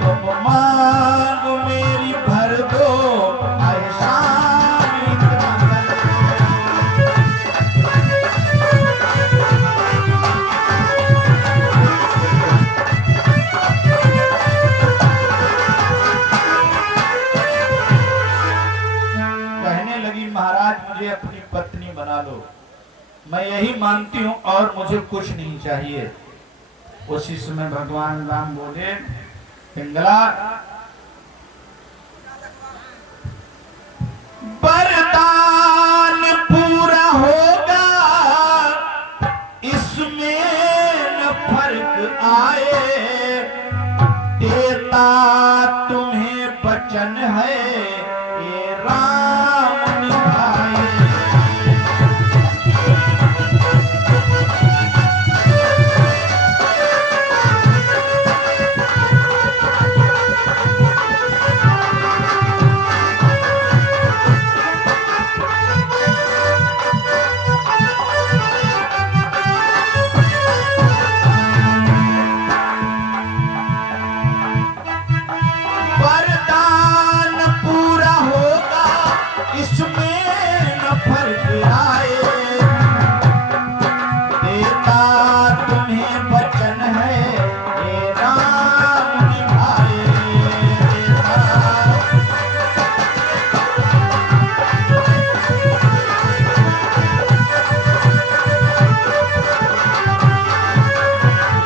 तुम मांग मेरी भर दो, ऐसा इतना कर दो। कहने लगी महाराज मुझे अपनी पत्नी बना लो, मैं यही मानती हूँ और मुझे कुछ नहीं चाहिए। उसी समय भगवान राम बोले, पिंगला वरदान पूरा होगा, इसमें न फर्क आए, देता तुम्हें वचन है ये राम निभाए। वरदान पूरा होगा, इसमें न फर्क आए, देता तुम्हें वचन है ये राम निभाए।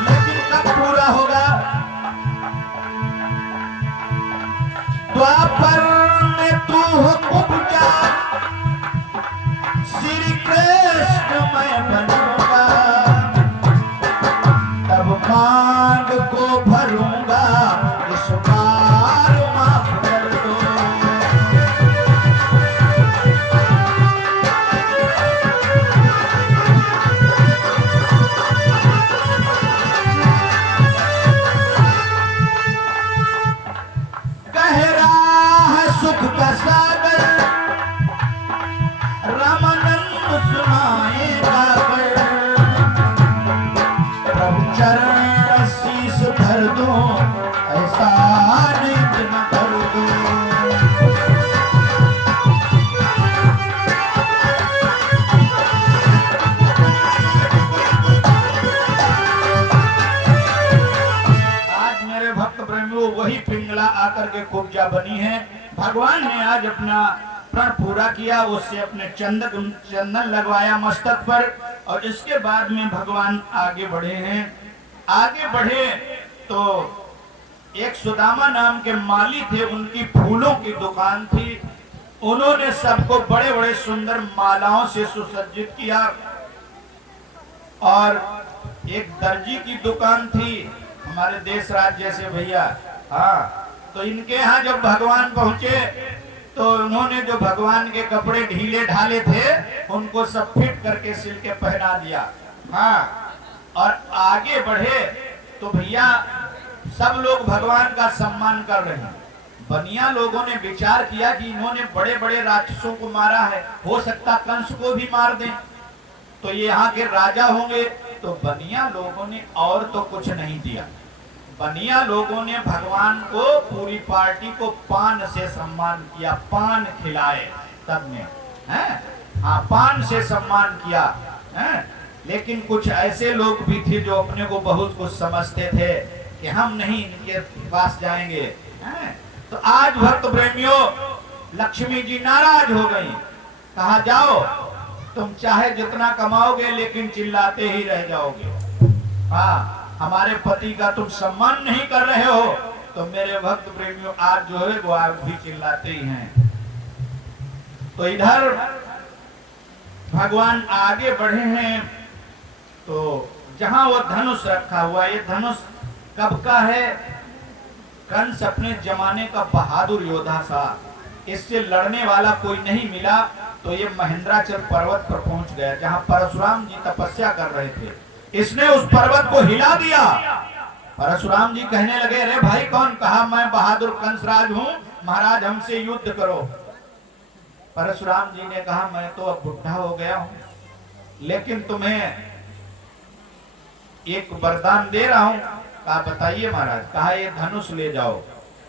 लेकिन कब पूरा होगा? द्वापर में तू हो उपजा, श्री कृष्ण मैं बनूंगा, तब मांग को भरूंगा, इस बार माफ कर दो। गहरा है सुख का सागर, रामानंद सुनाएगा कर, प्रभु चरण शीश धर दो, ऐसा नित न कर दो। करके कुब्जा बनी है। भगवान ने आज अपना प्रण पूरा किया, उससे अपने चंदन लगवाया मस्तक पर, और इसके बाद में भगवान आगे बढ़े हैं। आगे बढ़े तो एक सुदामा नाम के माली थे, उनकी फूलों की दुकान थी। उन्होंने सबको बड़े बड़े सुंदर मालाओं से सुसज्जित किया। और एक दर्जी की दुकान थी, हमारे देश राज्य जैसे भैया, हाँ, तो इनके यहाँ जब भगवान पहुंचे तो उन्होंने जो भगवान के कपड़े ढीले ढाले थे उनको सब फिट करके सिल के पहना दिया। हाँ, और आगे बढ़े तो भैया सब लोग भगवान का सम्मान कर रहे हैं। बनिया लोगों ने विचार किया कि इन्होंने बड़े बड़े राक्षसों को मारा है, हो सकता कंस को भी मार दें, तो ये यहाँ के राजा होंगे। तो बनिया लोगों ने और तो कुछ नहीं दिया, बनिया लोगों ने भगवान को, पूरी पार्टी को पान से सम्मान किया, पान खिलाए सबने, हैं? हाँ, पान से सम्मान किया, हैं? लेकिन कुछ ऐसे लोग भी थे जो अपने को बहुत कुछ समझते थे कि हम नहीं इनके पास जाएंगे, हैं? तो आज भक्त प्रेमियों लक्ष्मी जी नाराज हो गई, कहा जाओ तुम चाहे जितना कमाओगे लेकिन चिल्लाते ही रह जाओगे। हाँ, हमारे पति का तुम सम्मान नहीं कर रहे हो, तो मेरे भक्त प्रेमियों आज जो है वो आज भी चिल्लाते ही हैं। तो इधर भगवान आगे बढ़े हैं, तो जहां वो धनुष रखा हुआ, ये धनुष कब का है? कंस अपने जमाने का बहादुर योद्धा था, इससे लड़ने वाला कोई नहीं मिला, तो ये महेंद्राचल पर्वत पर पहुंच गया जहां परशुराम जी तपस्या कर रहे थे। इसने उस पर्वत को हिला दिया। परशुराम जी कहने लगे, अरे भाई कौन? कहा मैं बहादुर कंसराज हूं, महाराज हमसे युद्ध करो। परशुराम जी ने कहा मैं तो अब बुढ़ा हो गया हूं, लेकिन तुम्हें एक वरदान दे रहा हूं। कहा बताइए महाराज। कहा ये धनुष ले जाओ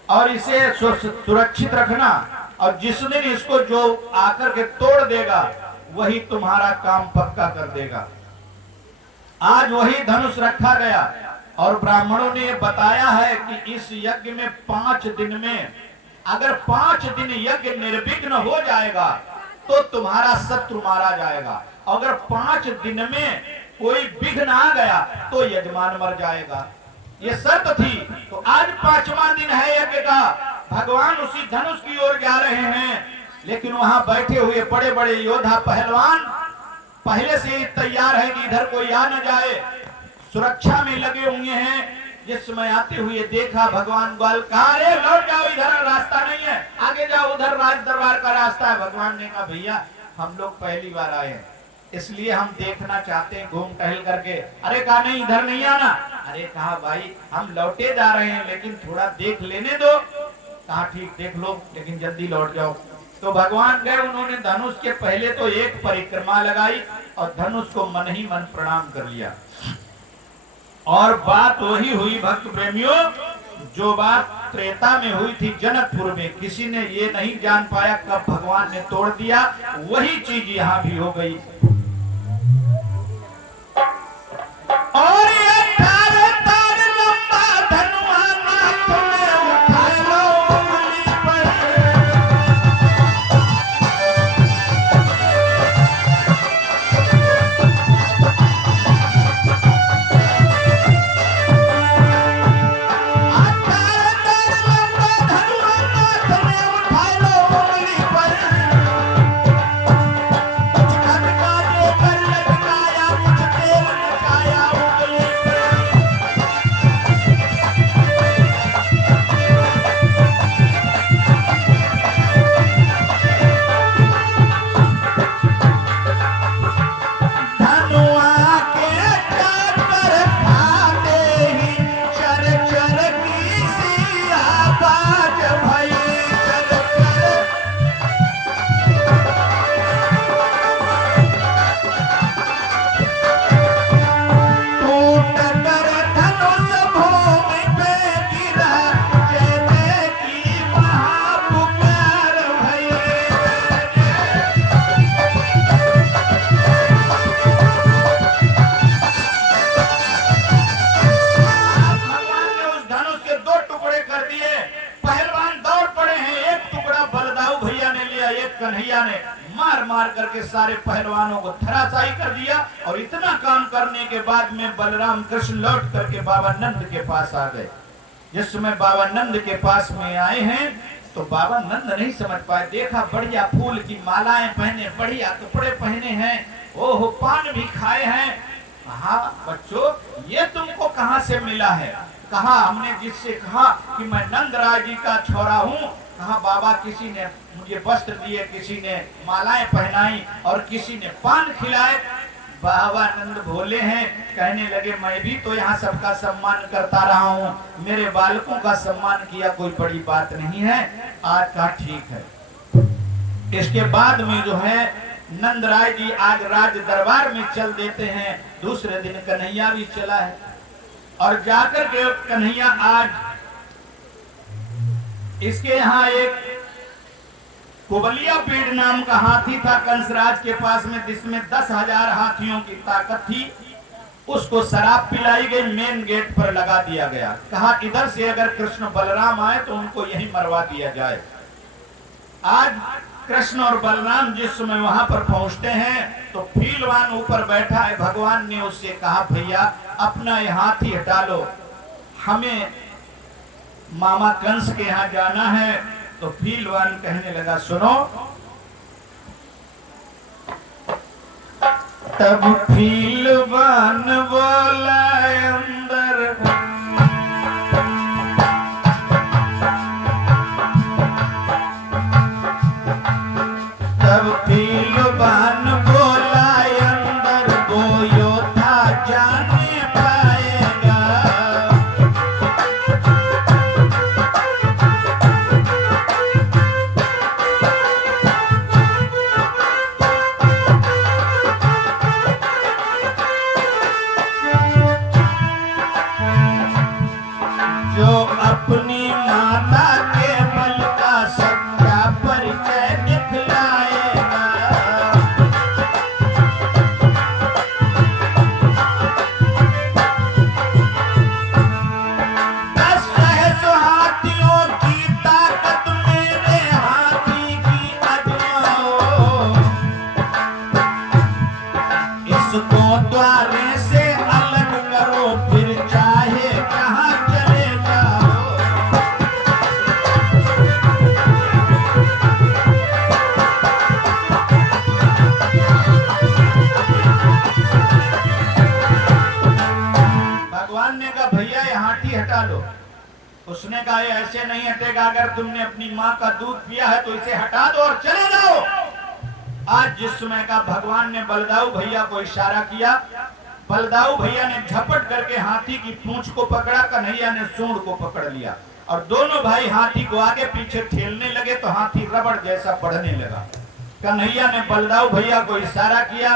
और इसे सुरक्षित रखना, और जिस दिन इसको जो आकर के तोड़ देगा वही तुम्हारा काम पक्का कर देगा। आज वही धनुष रखा गया, और ब्राह्मणों ने बताया है कि इस यज्ञ में 5 दिन में, अगर 5 दिन यज्ञ निर्विघ्न हो जाएगा तो तुम्हारा शत्रु मारा जाएगा, अगर 5 दिन में कोई विघ्न आ गया तो यजमान मर जाएगा। ये शर्त थी। तो आज 5वां दिन है यज्ञ का, भगवान उसी धनुष की ओर जा रहे हैं, लेकिन वहां बैठे हुए बड़े बड़े योद्धा पहलवान पहले से ही तैयार है कि इधर कोई आ न जाए, सुरक्षा में लगे हुए हैं। जिस समय आते हुए देखा भगवान ग्वाल, कहा अरे लौट जाओ, इधर रास्ता नहीं है, आगे जाओ, उधर राज दरबार का रास्ता है। भगवान ने कहा भैया हम लोग पहली बार आए हैं, इसलिए हम देखना चाहते हैं घूम टहल करके। अरे कहा नहीं इधर नहीं आना। अरे कहा भाई हम लौटे जा रहे हैं लेकिन थोड़ा देख लेने दो। कहा ठीक देख लो, लेकिन जल्दी लौट जाओ। तो भगवान गए, उन्होंने धनुष के पहले तो एक परिक्रमा लगाई और धनुष को मन ही मन प्रणाम कर लिया। और बात वही हुई भक्त प्रेमियों, जो बात त्रेता में हुई थी जनकपुर में, किसी ने ये नहीं जान पाया कब भगवान ने तोड़ दिया, वही चीज यहाँ भी हो गई। और ये तारे तारे लंबा धनुआ नाथ में उठा लो उंगली पर। तारे तारे लंबा धनुआ नाथ में उठा लो उंगली पर। कन्हैया ने मार मार करके सारे पहलवानों को धराशायी कर दिया। और इतना काम करने के बाद में बलराम कृष्ण लौट करके बाबा नंद के पास आ गए। जिस समय बाबा नंद के पास में आए हैं तो बाबा नंद नहीं समझ पाए। देखा बढ़िया फूल की मालाएं पहने, बढ़िया कपड़े पहने हैं, ओहो पान भी खाए हैं। हाँ बच्चों, ये तुमको कहां से मिला है? कहा हमने जिससे कहा कि मैं नंदराय जी का छोरा हूँ, कहा बाबा किसी ने मुझे वस्त्र दिए, किसी ने मालाएं पहनाई और किसी ने पान खिलाए। बाबा नंद भोले हैं, कहने लगे मैं भी तो यहाँ सबका सम्मान करता रहा हूँ, मेरे बालकों का सम्मान किया कोई बड़ी बात नहीं है, आज का ठीक है। इसके बाद में जो है नंदराय जी आज राज दरबार में चल देते हैं। दूसरे दिन कन्हैया भी चला है और जाकर के कन्हैया आज इसके यहाँ एक कुबलिया पीड़ नाम का हाथी था कंसराज के पास में, जिसमें 10,000 हाथियों की ताकत थी। उसको शराब पिलाई गई, मेन गेट पर लगा दिया गया। कहा इधर से अगर कृष्ण बलराम आए तो उनको यहीं मरवा दिया जाए। आज कृष्ण और बलराम जिस समय वहां पर पहुंचते हैं तो फीलवान ऊपर बैठा है। भगवान ने उससे कहा भैया अपना ये हाथी हटा लो, हमें मामा कंस के यहाँ जाना है। तो फीलवान कहने लगा सुनो। तब फीलवान बोला अंदर तब फीलवान बोला अंदर वो योद्धा जाने पाएगा। जो अपनी माता के बल का सच्चा परिचय दिखलाएगा। दस सहस्र हाथियों की ताकत मेरे हाथी की आजमाओ, इसको द्वारे से अलग करो फिर चाहे कहाँ चले जाओ। भगवान ने कहा भैया ये हाथी हटा लो। उसने कहा ये ऐसे नहीं हटेगा, अगर तुमने अपनी माँ का दूध पिया है तो इसे हटा दो और चले जाओ। आज जिस समय का भगवान ने बलदाऊ भैया को इशारा किया, बलदाऊ भैया ने झपट करके हाथी की पूंछ को पकड़ा, कन्हैया ने सूंड को पकड़ लिया और दोनों भाई हाथी को आगे पीछे ठेलने लगे तो हाथी रबड़ जैसा बढ़ने लगा। कन्हैया ने बलदाऊ भैया को इशारा किया,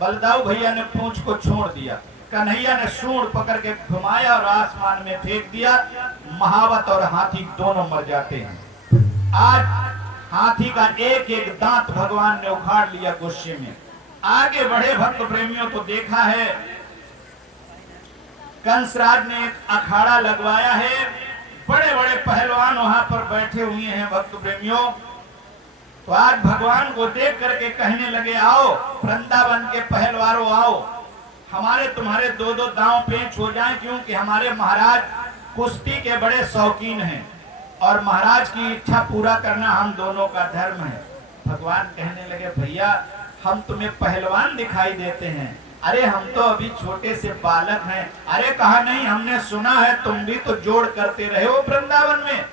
बलदाऊ भैया ने पूंछ को छोड़ दिया, कन्हैया ने सूंड पकड़ के घुमाया और आसमान में फेंक दिया। महावत और हाथी दोनों मर जाते हैं। आज हाथी का एक एक दांत भगवान ने उखाड़ लिया गुस्से में। आगे बढ़े भक्त प्रेमियों तो देखा है कंसराज ने एक अखाड़ा लगवाया है, बड़े बड़े पहलवान वहां पर बैठे हुए हैं भक्त प्रेमियों। तो आज भगवान को देख करके कहने लगे आओ वृंदावन के पहलवारों आओ, हमारे तुम्हारे दो दो दांव पेच हो जाएं, क्योंकि हमारे महाराज कुश्ती के बड़े शौकीन हैं और महाराज की इच्छा पूरा करना हम दोनों का धर्म है। भगवान कहने लगे भैया हम तुम्हें पहलवान दिखाई देते हैं, अरे हम तो अभी छोटे से बालक हैं। अरे कहा नहीं, हमने सुना है तुम भी तो जोड़ करते रहे हो वृंदावन में,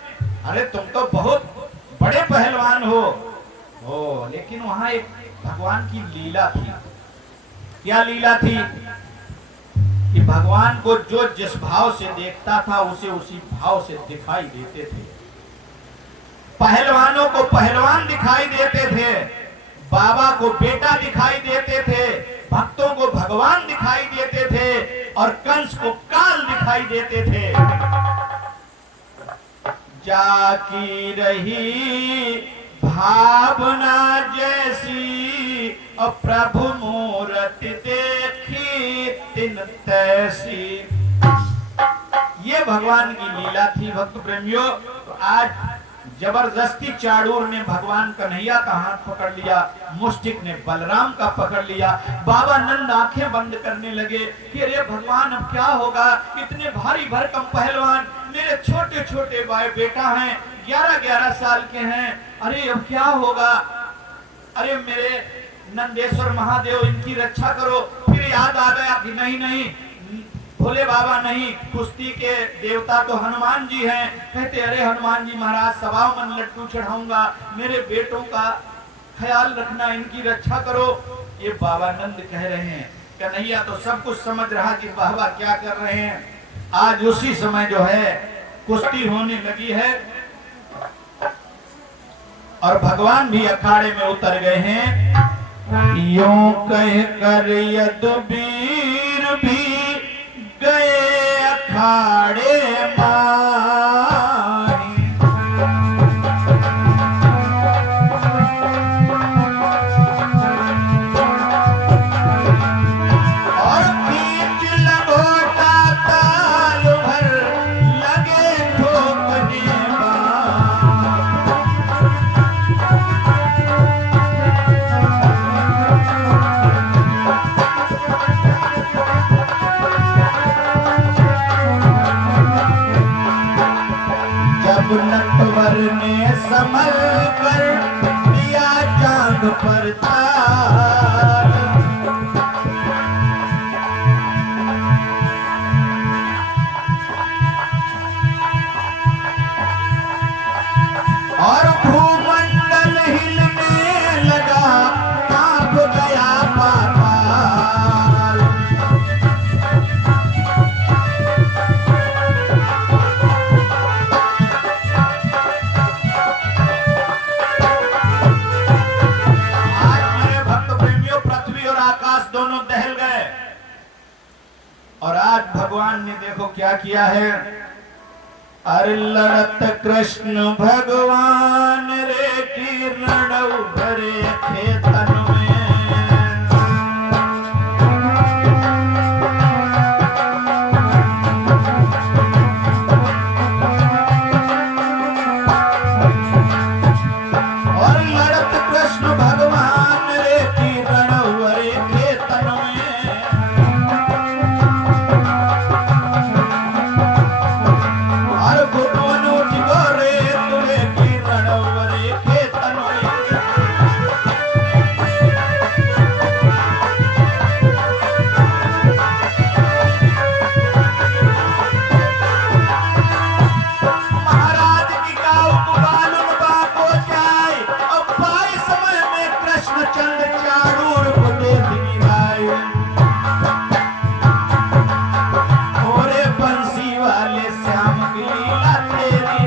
अरे तुम तो बहुत बड़े पहलवान हो। लेकिन वहां एक भगवान की लीला थी। क्या लीला थी? कि भगवान को जो जिस भाव से देखता था उसे उसी भाव से दिखाई देते थे। पहलवानों को पहलवान दिखाई देते थे, बाबा को बेटा दिखाई देते थे, भक्तों को भगवान दिखाई देते थे और कंस को काल दिखाई देते थे। जाकी रही भावना जैसी और प्रभु मूर्ति देखी तिन तैसी। ये भगवान की लीला थी भक्त प्रेमियों। तो आज जबरदस्ती चाड़ूर ने भगवान कन्हैया का हाथ पकड़ लिया, मुष्टिक ने बलराम का पकड़ लिया। बाबा नंद आंखें बंद करने लगे कि अरे भगवान अब क्या होगा, इतने भारी भरकम पहलवान, मेरे छोटे छोटे भाई बेटा हैं, 11-11 साल के हैं, अरे अब क्या होगा, अरे मेरे नंदेश्वर महादेव इनकी रक्षा करो। फिर याद आ गया कि नहीं नहीं, भोले बाबा नहीं, कुश्ती के देवता तो हनुमान जी हैं। कहते अरे हनुमान जी महाराज, 1.25 मन लड्डू चढ़ाऊंगा, मेरे बेटों का ख्याल रखना, इनकी रक्षा करो। ये बाबा नंद कह रहे हैं। कन्हैया तो सब कुछ समझ रहा कि बाबा क्या कर रहे हैं। आज उसी समय जो है कुश्ती होने लगी है और भगवान भी अखाड़े में उतर गए हैं। यूं कह कर यदुवीर भी गए अखाड़े माही, और खींच लंगोटा ताल भर लगे ठोकने नटवर ने संभल कर दिया जांग पर ताल, और भूमंडल हिलने लगा, कांप गया पाताल। दोनों दहल गए और आज भगवान ने देखो क्या किया है। अरे लड़त कृष्ण भगवान रे की रणौ भरे खेतन में, और लड़त कृष्ण भगवान रे की रणौ भरे खेतन में, और घुटन उठ गोरे तुले की रणौ भरे खेतन में। महाराज की काऊ बालुन बाको जाए, और पाई समय में कृष्णचंद्र चारूर को देखनी लाए। ओरे बंसी वाले श्याम की लीला तेरी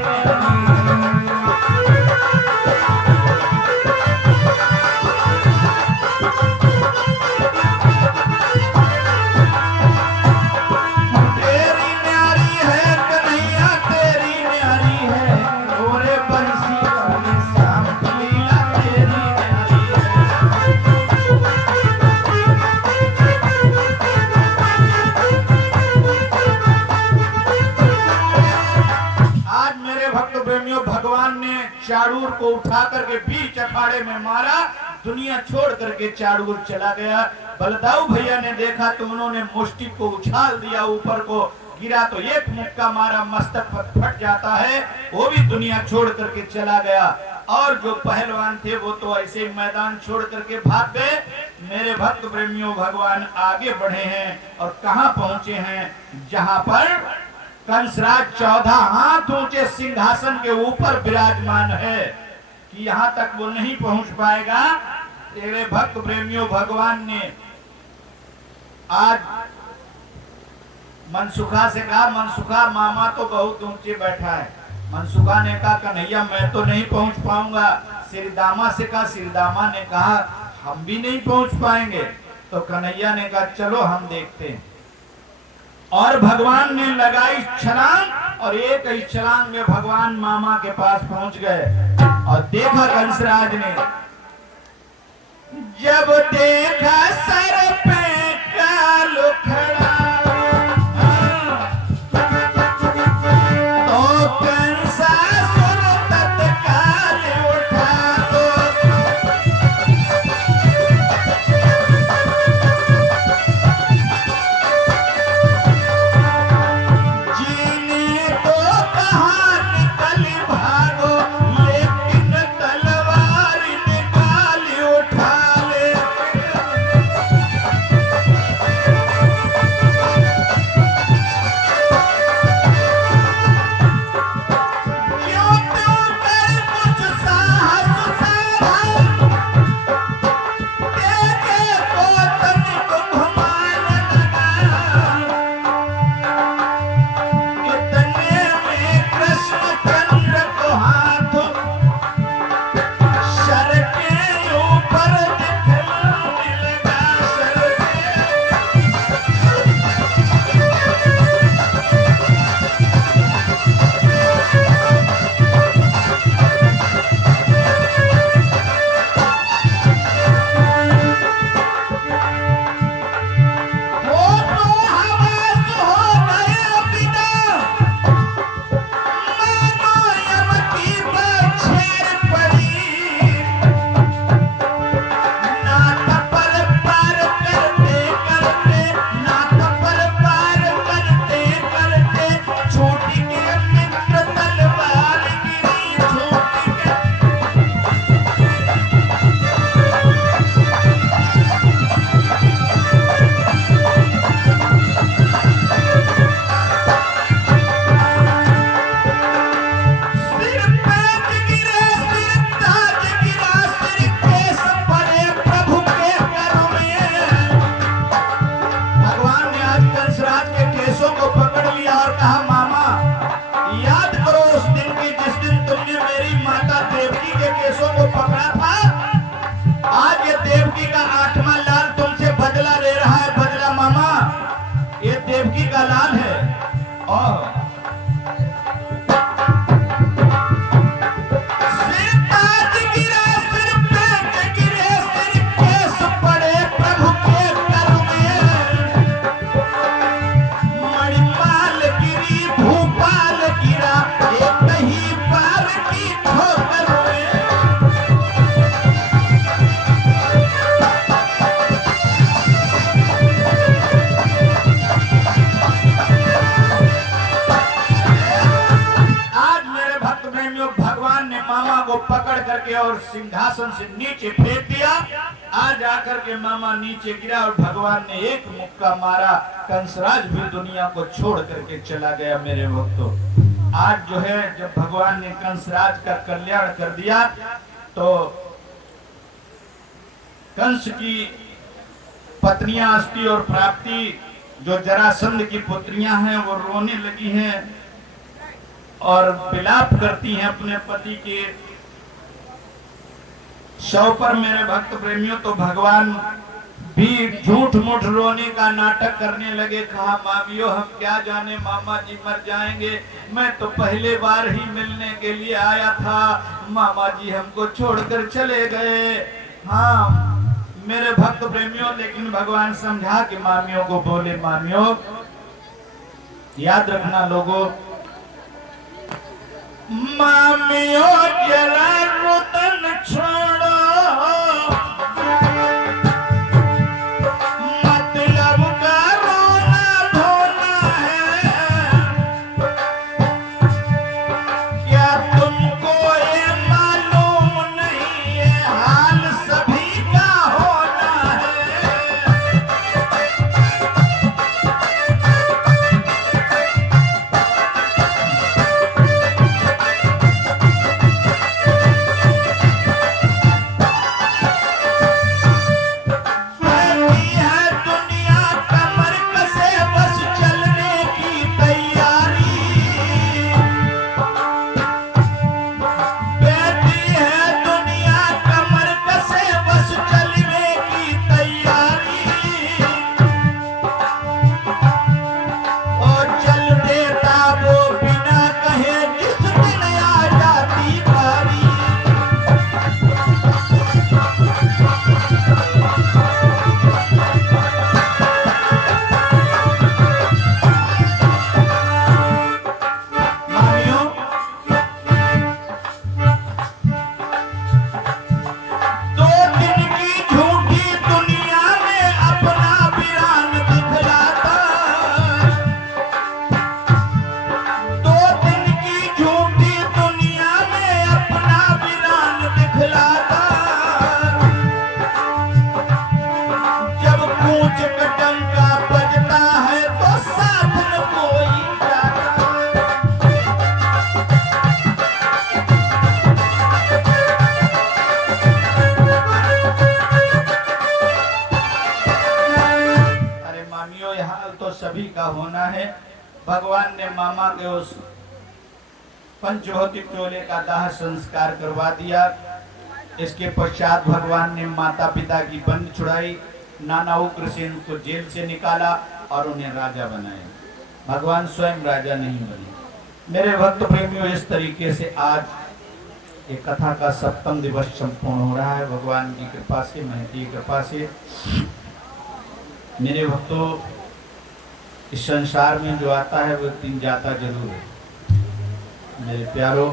तेरी न्यारी है कन्हैया, तेरी न्यारी है। ओरे बंसी वाले श्याम की लीला तेरी न्यारी है। आज मेरे भक्त प्रेमियों, भगवान ने चारूर को उठा करके बीच अखाड़े में मारा, दुनिया छोड़ करके चारूर चला गया। बलदाऊ भैया ने देखा तो उन्होंने मुष्टि को उछाल दिया, ऊपर को गिरा तो एक मुक्का मारा, मस्तक फट जाता है, वो भी दुनिया छोड़ करके चला गया। और जो पहलवान थे वो तो ऐसे ही मैदान छोड़ करके भाग गए। मेरे भक्त प्रेमियों, भगवान आगे बढ़े हैं और कहां पहुंचे हैं, जहां पर कंसराज 14 हाथ ऊंचे सिंहासन के ऊपर विराजमान है, कि यहां तक वो नहीं पहुंच पाएगा। तेरे भक्त प्रेमियों, भगवान ने आज मनसुखा से कहा, मनसुखा मामा तो बहुत ऊंचे बैठा है। मनसुखा ने कहा कन्हैया मैं तो नहीं पहुंच पाऊंगा। श्रीदामा से कहा, श्रीदामा ने कहा हम भी नहीं पहुंच पाएंगे। तो कन्हैया ने कहा चलो हम देखते हैं। और भगवान ने लगाई छलांग, और एक ही छलांग में भगवान मामा के पास पहुंच गए। और देखा कंसराज ने, जब देखा सर पे कालो खड़ा, तो कंसासुर तत्काल करके और सिंहासन से नीचे फेंक दिया। आज आकर के मामा नीचे गिरा और भगवान ने एक मुक्का मारा, कंसराज भी दुनिया को छोड़ करके चला गया। मेरे भक्तों, आज जो है जब भगवान ने कंसराज का कल्याण कर दिया तो कंस की पत्नियां अष्टि और प्राप्ति जो जरासंध की पुत्रियां हैं वो रोने लगी हैं और विलाप करती हैं अपने पति के शव पर। मेरे भक्त प्रेमियों, तो भगवान भी झूठ मूठ रोने का नाटक करने लगे। कहा, मामियों हम क्या जाने मामा जी मर जाएंगे, मैं तो पहले बार ही मिलने के लिए आया था, मामा जी हमको छोड़कर चले गए। हाँ मेरे भक्त प्रेमियों, लेकिन भगवान समझा कि मामियों को बोले, मामियों याद रखना लोगों, मामियों जरा रुदन छोड़ो, मतलब का रोना धोना है, क्या तुमको ये मालूम नहीं है हाल सभी का होना है। सभी का होना है। भगवान ने मामा के उस पंचभौतिक चोले का दाह संस्कार करवा दिया। इसके पश्चात भगवान ने माता पिता की बंद छुड़ाई, नाना उग्रसेन को जेल से निकाला और उन्हें राजा बनाया। भगवान स्वयं राजा नहीं बने। मेरे भक्त प्रेमियों, इस तरीके से आज ये कथा का 7वां दिवस संपूर्ण हो रहा है भगवान की कृपा से, महती की कृपा से। मेरे भक्तों, इस संसार में जो आता है वो एक दिन जाता जरूर है। मेरे प्यारों,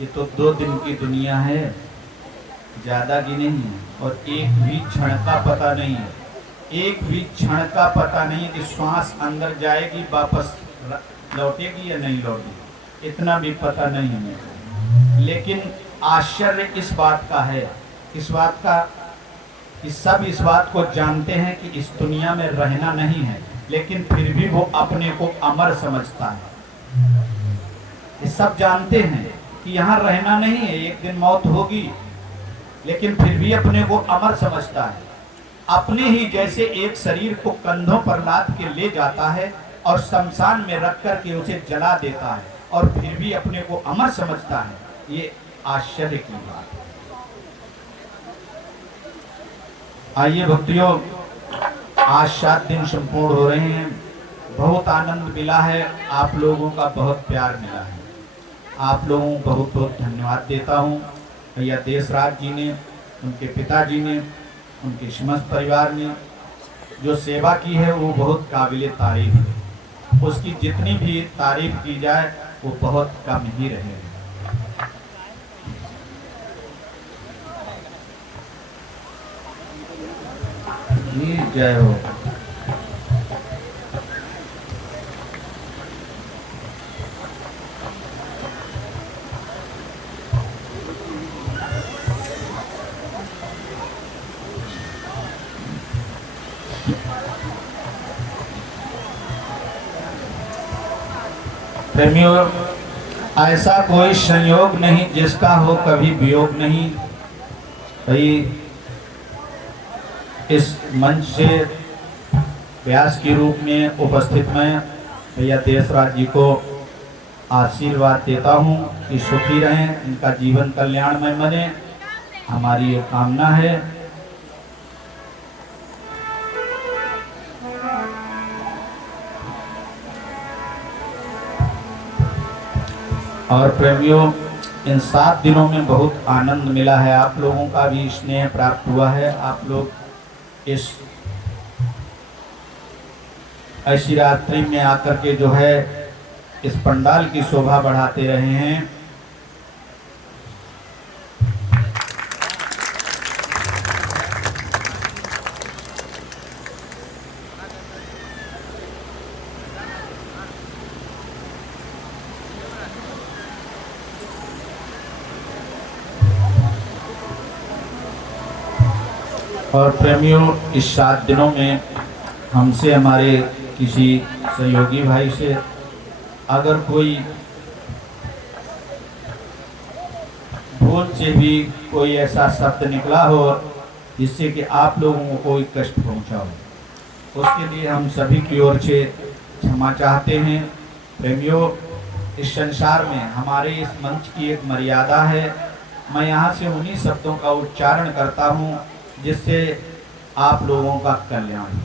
ये तो 2 दिन की दुनिया है, ज्यादा की नहीं है, और एक भी क्षण का पता नहीं है। एक भी क्षण का पता नहीं कि श्वास अंदर जाएगी वापस लौटेगी या नहीं लौटेगी, इतना भी पता नहीं है। लेकिन आश्चर्य इस बात का है, इस बात का कि सब इस बात को जानते हैं कि इस दुनिया में रहना नहीं है, लेकिन फिर भी वो अपने को अमर समझता है। ये सब जानते हैं कि यहाँ रहना नहीं है, एक दिन मौत होगी, लेकिन फिर भी अपने को अमर समझता है। अपने ही जैसे एक शरीर को कंधों पर लाद के ले जाता है और शमशान में रख कर के उसे जला देता है और फिर भी अपने को अमर समझता है। ये आश्चर्य की बात है। आइए भक्तियों, आज 7 दिन संपूर्ण हो रहे हैं। बहुत आनंद मिला है, आप लोगों का बहुत प्यार मिला है। आप लोगों को बहुत बहुत धन्यवाद देता हूँ। भैया देशराज जी ने, उनके पिताजी ने, उनके समस्त परिवार ने जो सेवा की है वो बहुत काबिले तारीफ है। उसकी जितनी भी तारीफ की जाए वो बहुत कम ही रहे। जय हो। प्रेमियों, ऐसा कोई संयोग नहीं जिसका हो कभी वियोग नहीं। भाई इस मंच से व्यास के रूप में उपस्थित मैं भैया देशराज जी को आशीर्वाद देता हूँ कि सुखी रहें, इनका जीवन कल्याणमय बने, हमारी ये कामना है। और प्रेमियों, इन 7 दिनों में बहुत आनंद मिला है, आप लोगों का भी स्नेह प्राप्त हुआ है। आप लोग इस ऐसी रात्रि में आकर के जो है इस पंडाल की शोभा बढ़ाते रहे हैं। और प्रेमियों, इस 7 दिनों में हमसे, हमारे किसी सहयोगी भाई से अगर कोई भूल से भी कोई ऐसा शब्द निकला हो जिससे कि आप लोगों को कोई कष्ट पहुंचा हो, उसके लिए हम सभी की ओर से क्षमा चाहते हैं। प्रेमियों, इस संसार में हमारे इस मंच की एक मर्यादा है। मैं यहाँ से उन्हीं शब्दों का उच्चारण करता हूँ जिससे आप लोगों का कल्याण हो,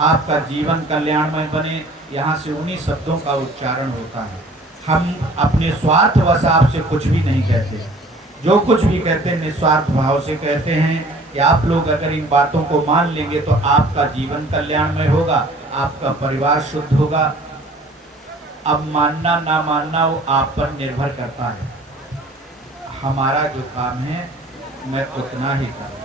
आपका जीवन कल्याणमय बने। यहाँ से उन्हीं शब्दों का उच्चारण होता है। हम अपने स्वार्थवश आपसे कुछ भी नहीं कहते, जो कुछ भी कहते हैं निस्वार्थ भाव से कहते हैं कि आप लोग अगर इन बातों को मान लेंगे तो आपका जीवन कल्याणमय होगा, आपका परिवार शुद्ध होगा। अब मानना ना मानना वो आप पर निर्भर करता है। हमारा जो काम है मैं उतना ही करता हूँ।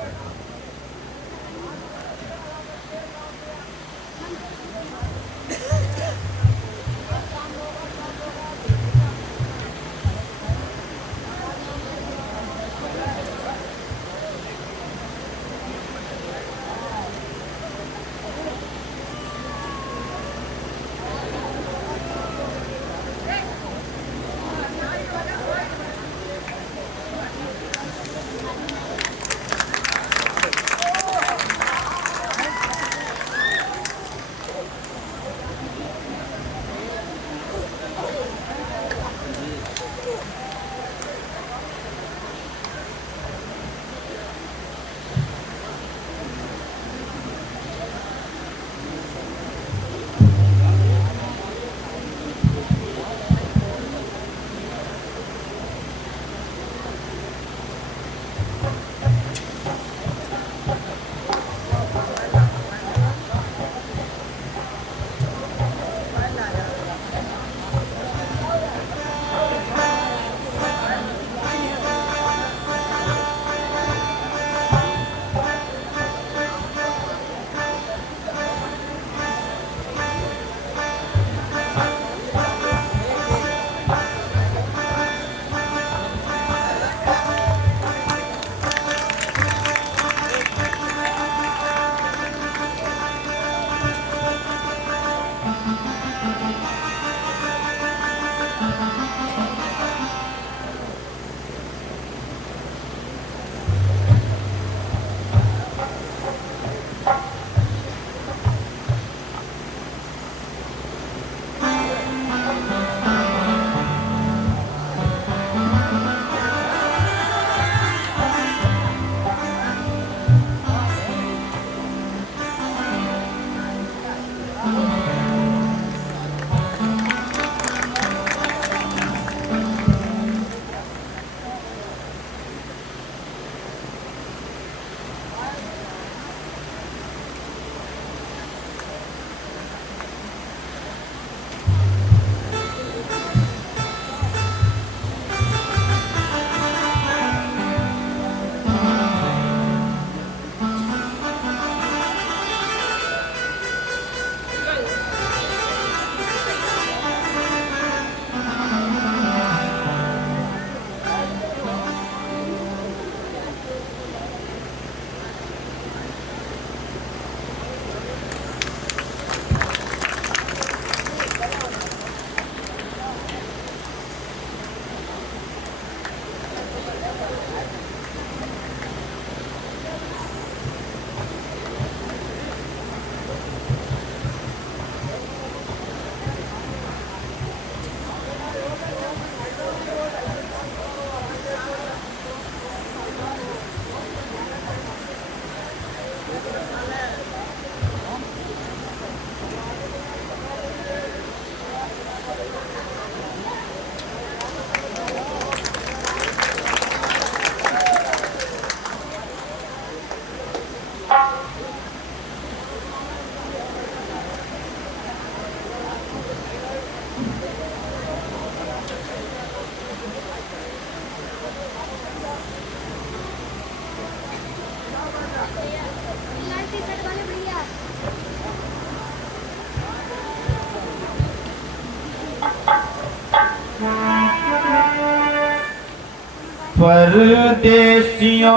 परदेसियों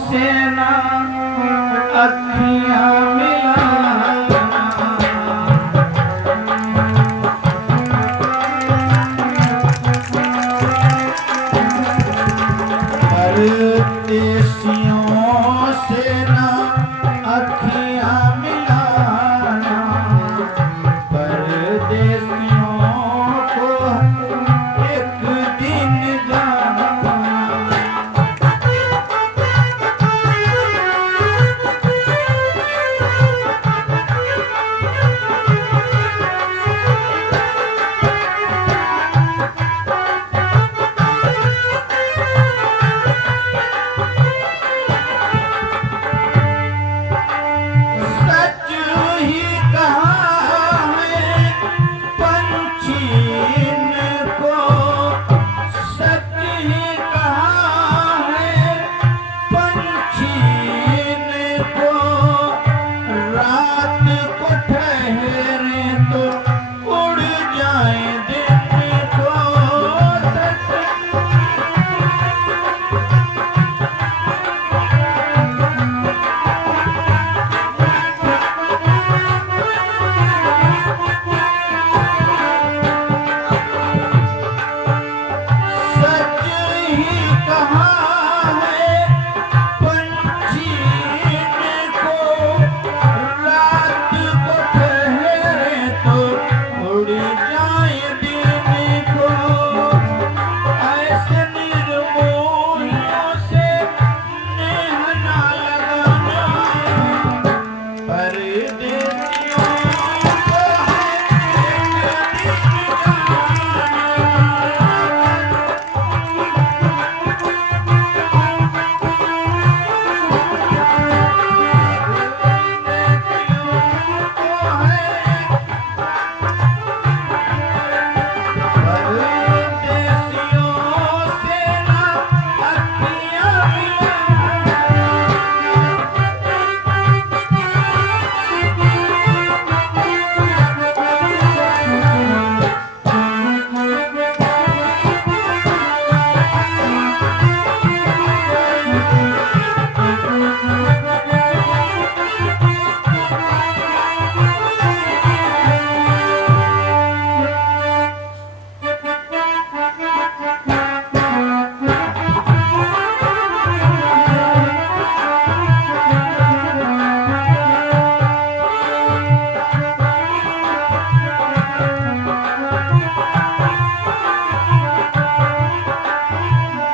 से ना अखियां मिलाना, परदेसियों से ना अखियां मिलाना, परदेसियों को एक दिन जाना। सच ही कहा है पंछी को, सच ही कहा है पंछी को, रात को ठहरे तो उड़ जाए दिन को। सच सच ही कहा है पंछी को, रात को ठहरे तो उड़ जाए दिन को। ऐसे निर्मोहियों से नेह ना लगाना, परदेसियों को है एक दिन जाना।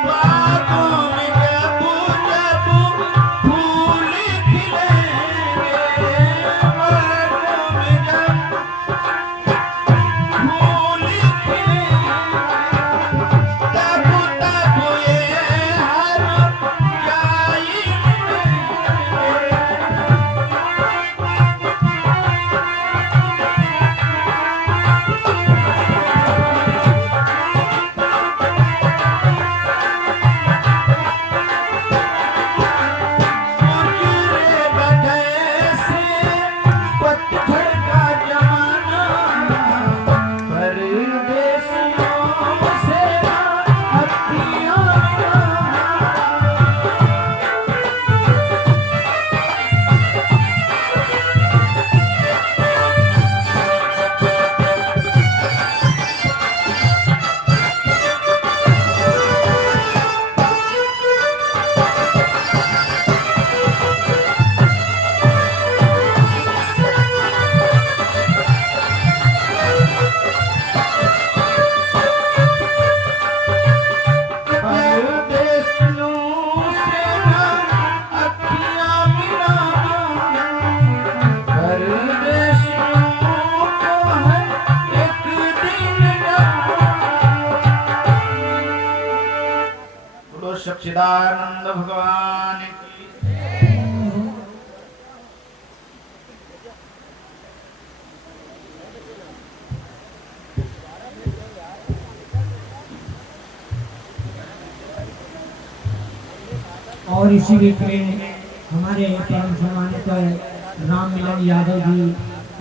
बागों में जब जब फूल खिलेंगे, बागों में जब फूल खिलेंगे, तब तब ये हर जाई गुजरेगा जैसे पतझड़ का जमाना, परदेसियों से अखियां मिलाना। परदेसियों से ना अखियां मिलाना, परदेसियों को है एक दिन जाना। बोलो सच्चिदानंद भगवान की। और इसी वीक में हमारे परम सम्मानित राम मिलन यादव जी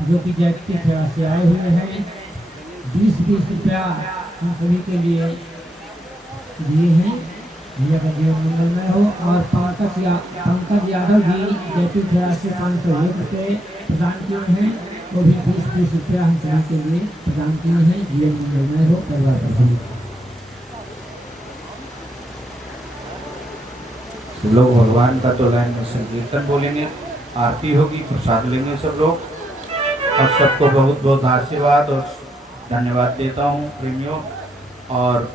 जो कि जयपुर सेवा से आए हुए हैं, 20-20 रुपया हम सभी के लिए दिए हैं। भैया का जीवन मंगलमय हो। और पंकज यादव जी जयपुर खेड़ा से 501 रुपये प्रदान किए हैं, वो भी 20 रुपया हम सभी के लिए प्रदान किए हैं। जीवन मंगलमय हो, परिवार का सभी। सब लोग भगवान का तो लाइन में संकीर्तन बोलेंगे, आरती होगी, प्रसाद लेंगे सब लोग। और सबको बहुत बहुत आशीर्वाद और धन्यवाद देता हूँ प्रेमियों। और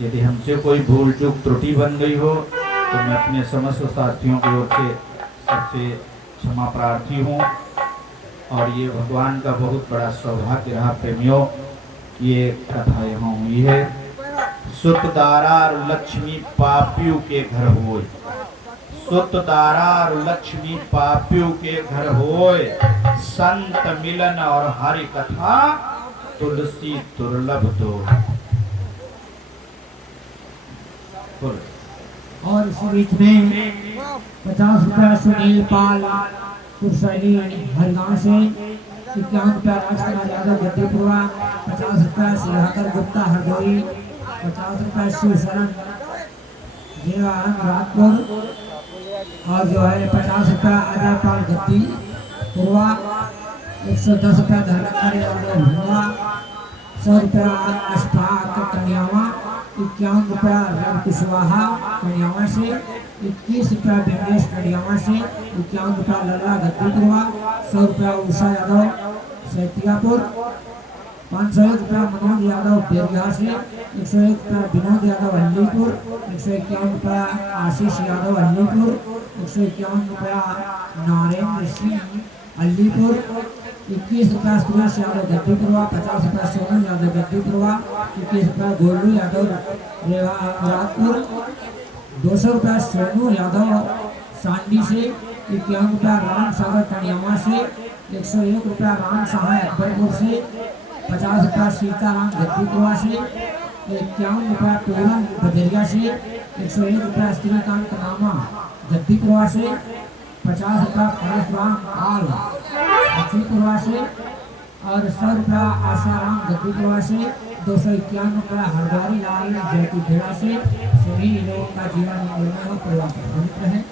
यदि हमसे कोई भूल चूक त्रुटि बन गई हो तो मैं अपने समस्त साथियों की ओर से सबसे क्षमा प्रार्थी हूँ। और ये भगवान का बहुत बड़ा सौभाग्य रहा प्रेमियों, ये कथा यहाँ हुई है। सुत दारा लक्ष्मी पापियों के घर होय, सुत दारा लक्ष्मी पापियों के घर होय, संत मिलन और हरि कथा तुलसी दुर्लभ दो। और इसी बीच में 50 रुपया सुनील पाल कुरसैनी हरगांव से, 51 रुपया राजकुमार यादव गद्दीपुरा, 50 रुपया सुधाकर गुप्ता हरदोई, 50 रुपया शिव शरण देवान राजपुर, और जो है 50 रुपया अजय पाल गद्दीपुरा, 110 रुपया धर्मेंद्र यादव भुआ, 100 रुपया अशफाक कन्यावा, 51 रुपया रवि कुशवाहा कन्यावा से, 21 रुपया विमलेश कन्यावा से, 51 रुपया लल्ला गद्दीपुरवा, 100 रुपया उषा यादव सैतियापुर, 501 रुपया मनोज यादव बेरिया से, 101 रुपया विनोद यादव अलीपुर, 151 रुपया आशीष यादव अलीपुर, 151 रुपया नारेंद्र सिंह अलीपुर, 21 रुपया सुरेश यादव गद्दीपुरवा, 50 रुपया सोनू यादव गद्दीपुरवा, 21 रुपया गोलू यादव राजपुर, 200 रुपया सोनू यादव सांडी से, 51 रुपया राम सागर कन्यावा से, 101 रुपया राम सहाय अकबरपुर से, 50 रुपया सीताराम गद्दीपुरवा से, 51 रुपया पूरन बजरिया से, 101 रुपया श्रीकांत नामा गद्दीपुरवा से, 50 रुपया परशुराम पाल गद्दीपुरवा से, और 100 रुपया आशाराम गद्दीपुरवा से, 251 रुपया हरदारी लाल जयपुर खेड़ा से। सभी लोगों का जीवन मंगलमय हो, परिवार पवित्र है।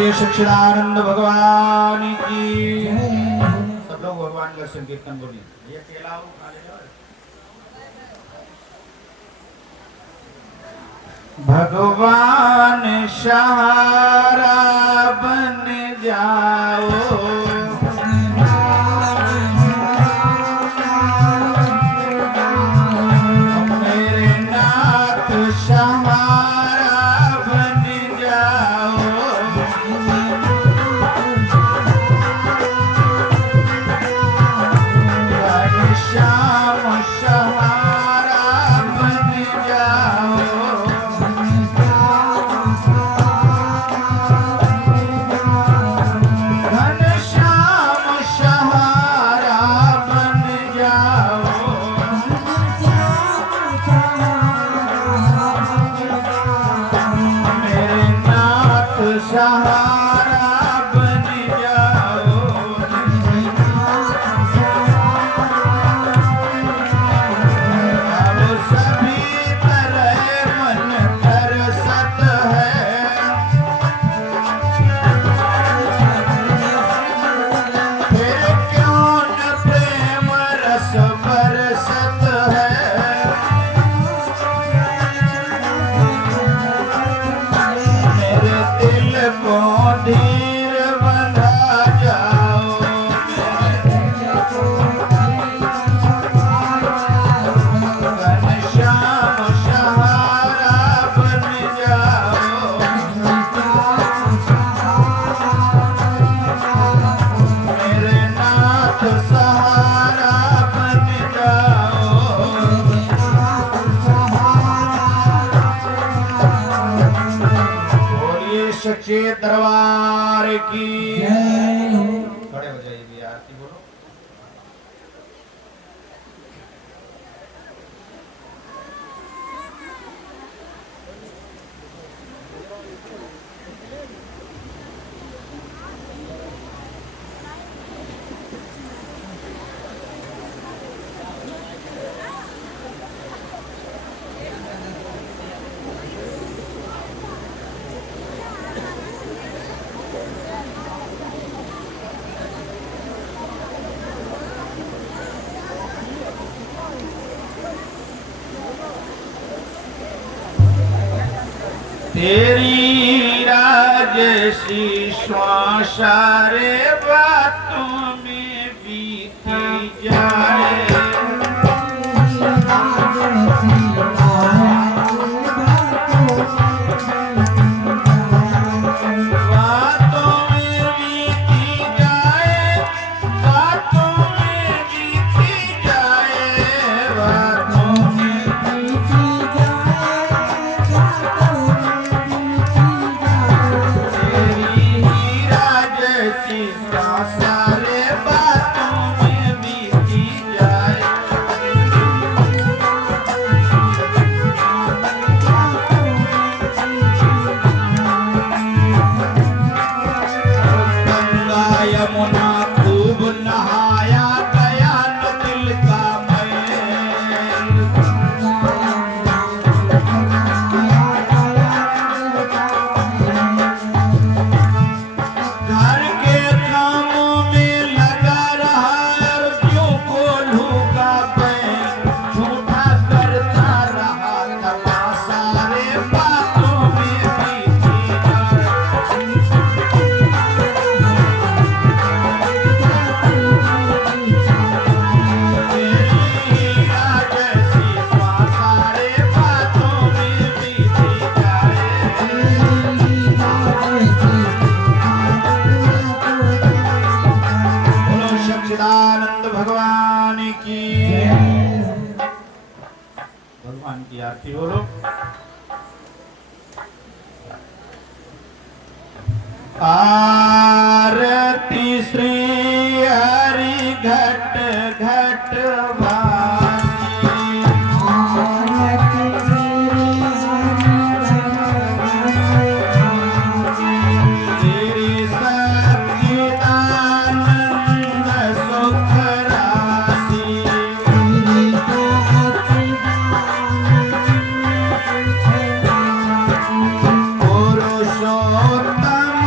बोलिए सच्चिदानंद भगवान की। सब लोग भगवान का संकीर्तन बोलिए। ये केला वो खा ले जाओ। भगवान सहारा बन जाओ, मेरे नाथ सहारा बन जाओ, घनश्याम सहारा बन जाओ, घनश्याम सहारा बन जाओ, मेरे नाथ सहारा बन जाओ। अब सभी तरह मन तरसत है, फिर क्यों न प्रेम रस बरसत है, मेरे दिल को धीर बंधा जाओ, घनश्याम सहारा बन जाओ, मेरे नाथ सहारा बन जाओ। बोलिए सच्चे दरबार की। खड़े हो जाइए भी आरती बोलो। तेरी राजसी श्वासारे बातों में बीती जाए, बातों में बीती जाए, बातों में बीती जाए, बातों में तेरी ही राजसी श्वासारे बातों में बीती जाए, गंगा यमुना खूब नहाया गया न दिल का मैल, घर के कामों में लगा रहा और क्यों कोल्हू का बैल झूठा करता रहा, तमाशा रे बातों में बीती जाए, तेरी राजसी श्वासारे बातों में बीती जाए। बोलो सच्चिदानंद भगवान की। भगवान की आरती बोलो। आरती श्री हरि घट घट वासी, तेरी सच्चिदानंद सुख राशि, पुरुषोत्तम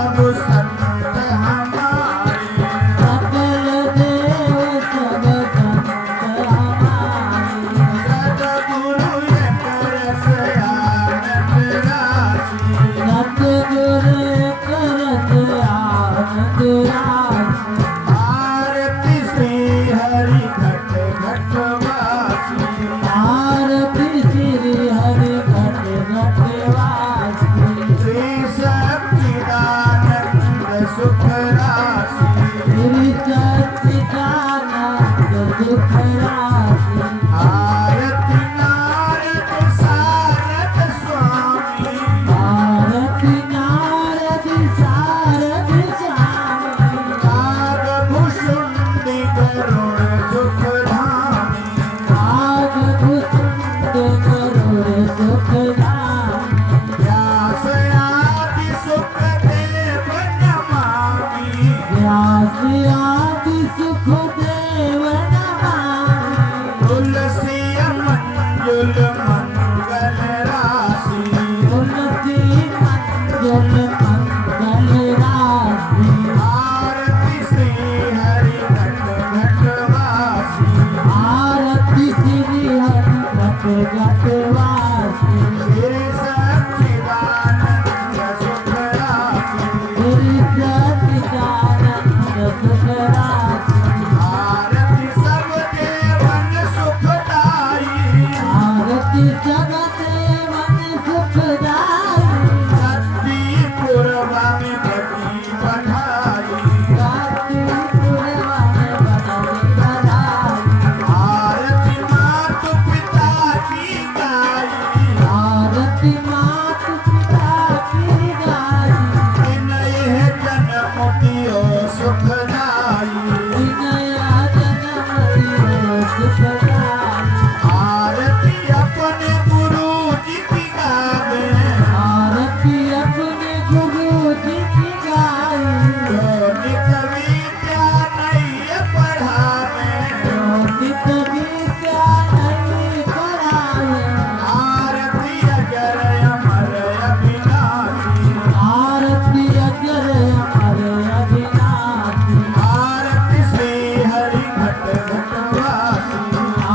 सब संत हमारे सकल देव सब संत हमारे सतगुरु एक रस आनंद राशि सतगुरु करत आनंद राशि आरती श्री हरि घट घट वासी आरती श्री हरि घट घट वासी श्री सच्चिदानंद सुख राशि श्री सच्चिदानंद सुख राशि आरती नारद सारद स्वामी आरती नारद सारद स्वामी नाग भुषुंडी करुण सुख धामी नाग भुसुंड करुण सुख धामी व्यास आदि सुख देव नमामि व्यास आदि सुख देव नमामि तुलसी मंजुल मंगल राशि तुलसी मंजुल मंगल राशि आरती श्री हरि घट घट वासी आरती श्री हरि घट घट वासी श्री सच्चिदानंद सुख राशि श्री सच्चिदानंद सुख राशि आरती सब देवन सुखदाई आरती सब देवन सुखदाई सती पूर्वा में बड़ी बढ़ाई गाती पुरवन बदली बधाई आरती मातु पिता की गाई आरती मात पिता की गाई विनय जन्म दियो सुखदाई विनया जन्म दियो सुखदाई आरती अपने गुरु जी की गावे आरती अपने गुरु जी की गाई नित विद्या नहीं पढ़ावे नित विद्या नहीं पढ़ाए आरती अगर अमर अविनाशी आरती अजर अमर अविनाशी आरती श्री हरि घट घट वासी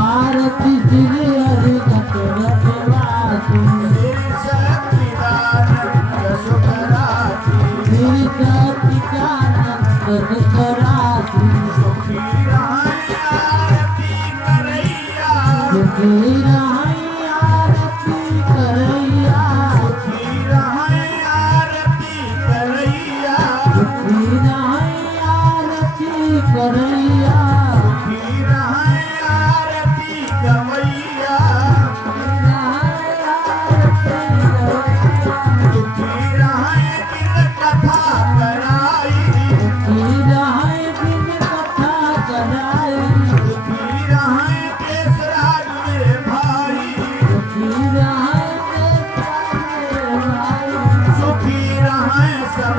आरती श्री हरि घट घट वासी श्री सच्चिदानंद सुख राशि श्री सच्चिदानंद सुख राशि सुखी रहे आरती करैया सुखी रहे आरती करैया सुखी रहे आरती करैया सुखी रहे आरती करैया सुखी रहे आरती गवैया सुखी रहे दिन कथा कराई सुखी रहे केसराज मेरे भाई सुखी रहे सब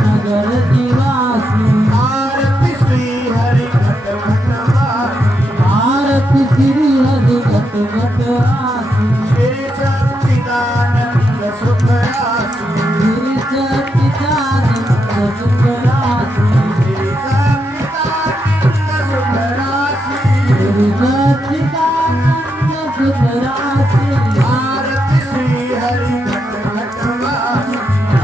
नगर निवासी आरती श्री हरि घट घट वासी श्री हरि घट घट आसी श्री सच्चिदानंद सुख राशि श्री सच्चिदानंद सुख राशि श्री सच्चिदानंद सुख राशि श्री सच्चिदानंद सुख राशि आरती श्री हरि घट घट वासी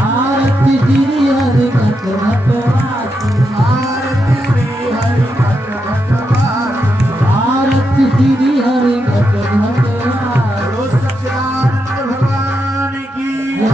आरती श्री हरि घट घट वासी आरती श्री हरि घट घट वासी आरती श्री हरि घट घट वासी रोज सच्चिदानंद भगवान की जय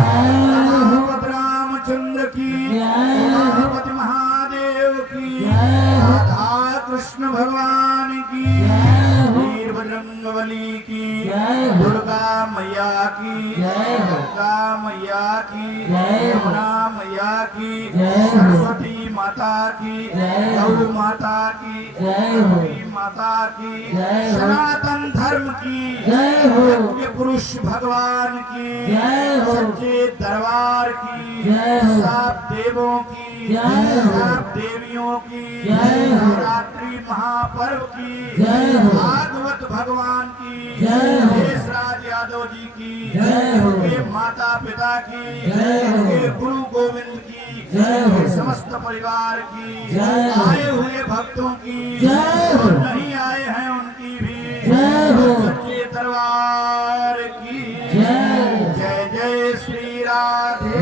हो। भगवत रामचंद्र की जय हो। भगवती महादेव की जय हो। राधा कृष्ण भगवान की जय हो। वीर बजरंगबली की जय हो। दुर्गा मैया की जय हो। गंगा मैया की जय हो। यमुना मैया की जय हो। सरस्वती माता की जय हो। गौ माता की जय हो। लक्ष्मी माता की जय हो। सनातन धर्म की जय हो। यज्ञ पुरुष भगवान की जय हो। सच्चे दरबार की जय हो। सब देवों की जय हो। सब देवियों की जय हो। रात्रि महापर्व की जय हो। भागवत भगवान की जय हो। देशराज यादव जी की जय हो। ये माता पिता की, जय हो। उनके गुरु गोविंद की, जय हो। उनके समस्त परिवार की, जय हो। आए हुए भक्तों की, जय हो। और नहीं आए हैं उनकी भी, जय हो। सच्चे दरबार की जय। जय जय श्री राधे,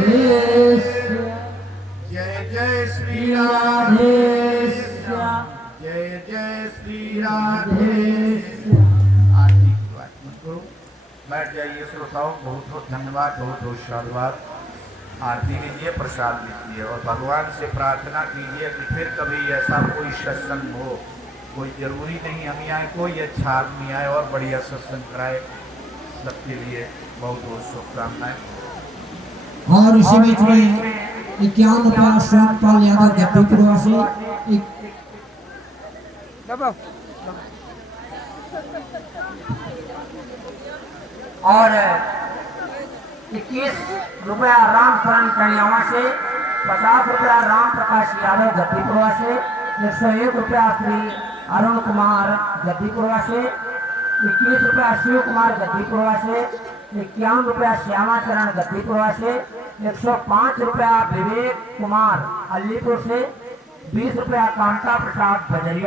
जय जय श्री राधे, जय जय श्री राधे। आरती की बात मत करो, बैठ जाइए श्रोताओं। बहुत बहुत धन्यवाद, बहुत बहुत साधुवाद। आरती लीजिए, प्रसाद लीजिए और भगवान से प्रार्थना कीजिए कि फिर कभी ऐसा कोई सत्संग हो। कोई जरूरी नहीं हम यहाँ कोई अच्छा आदमी आए और बढ़िया सत्संग कराए। सबके लिए बहुत बहुत शुभकामनाएं। और इसी बीच में 51 रुपया श्यामपाल यादव गद्दी प्रवासी और 21 रुपया राम शरण कन्यावा से, 50 रुपया राम प्रकाश यादव गद्दीपुरवा से, 101 रुपया श्री अरुण कुमार गद्दीपुरवा से, 21 रुपया शिव कुमार गद्दीपुरवा से, 51 रुपया श्यामा चरण गद्दीपुरवा से, 105 रुपया विवेक कुमार अलीपुर से, 20 रुपया कांता प्रसाद बजरिया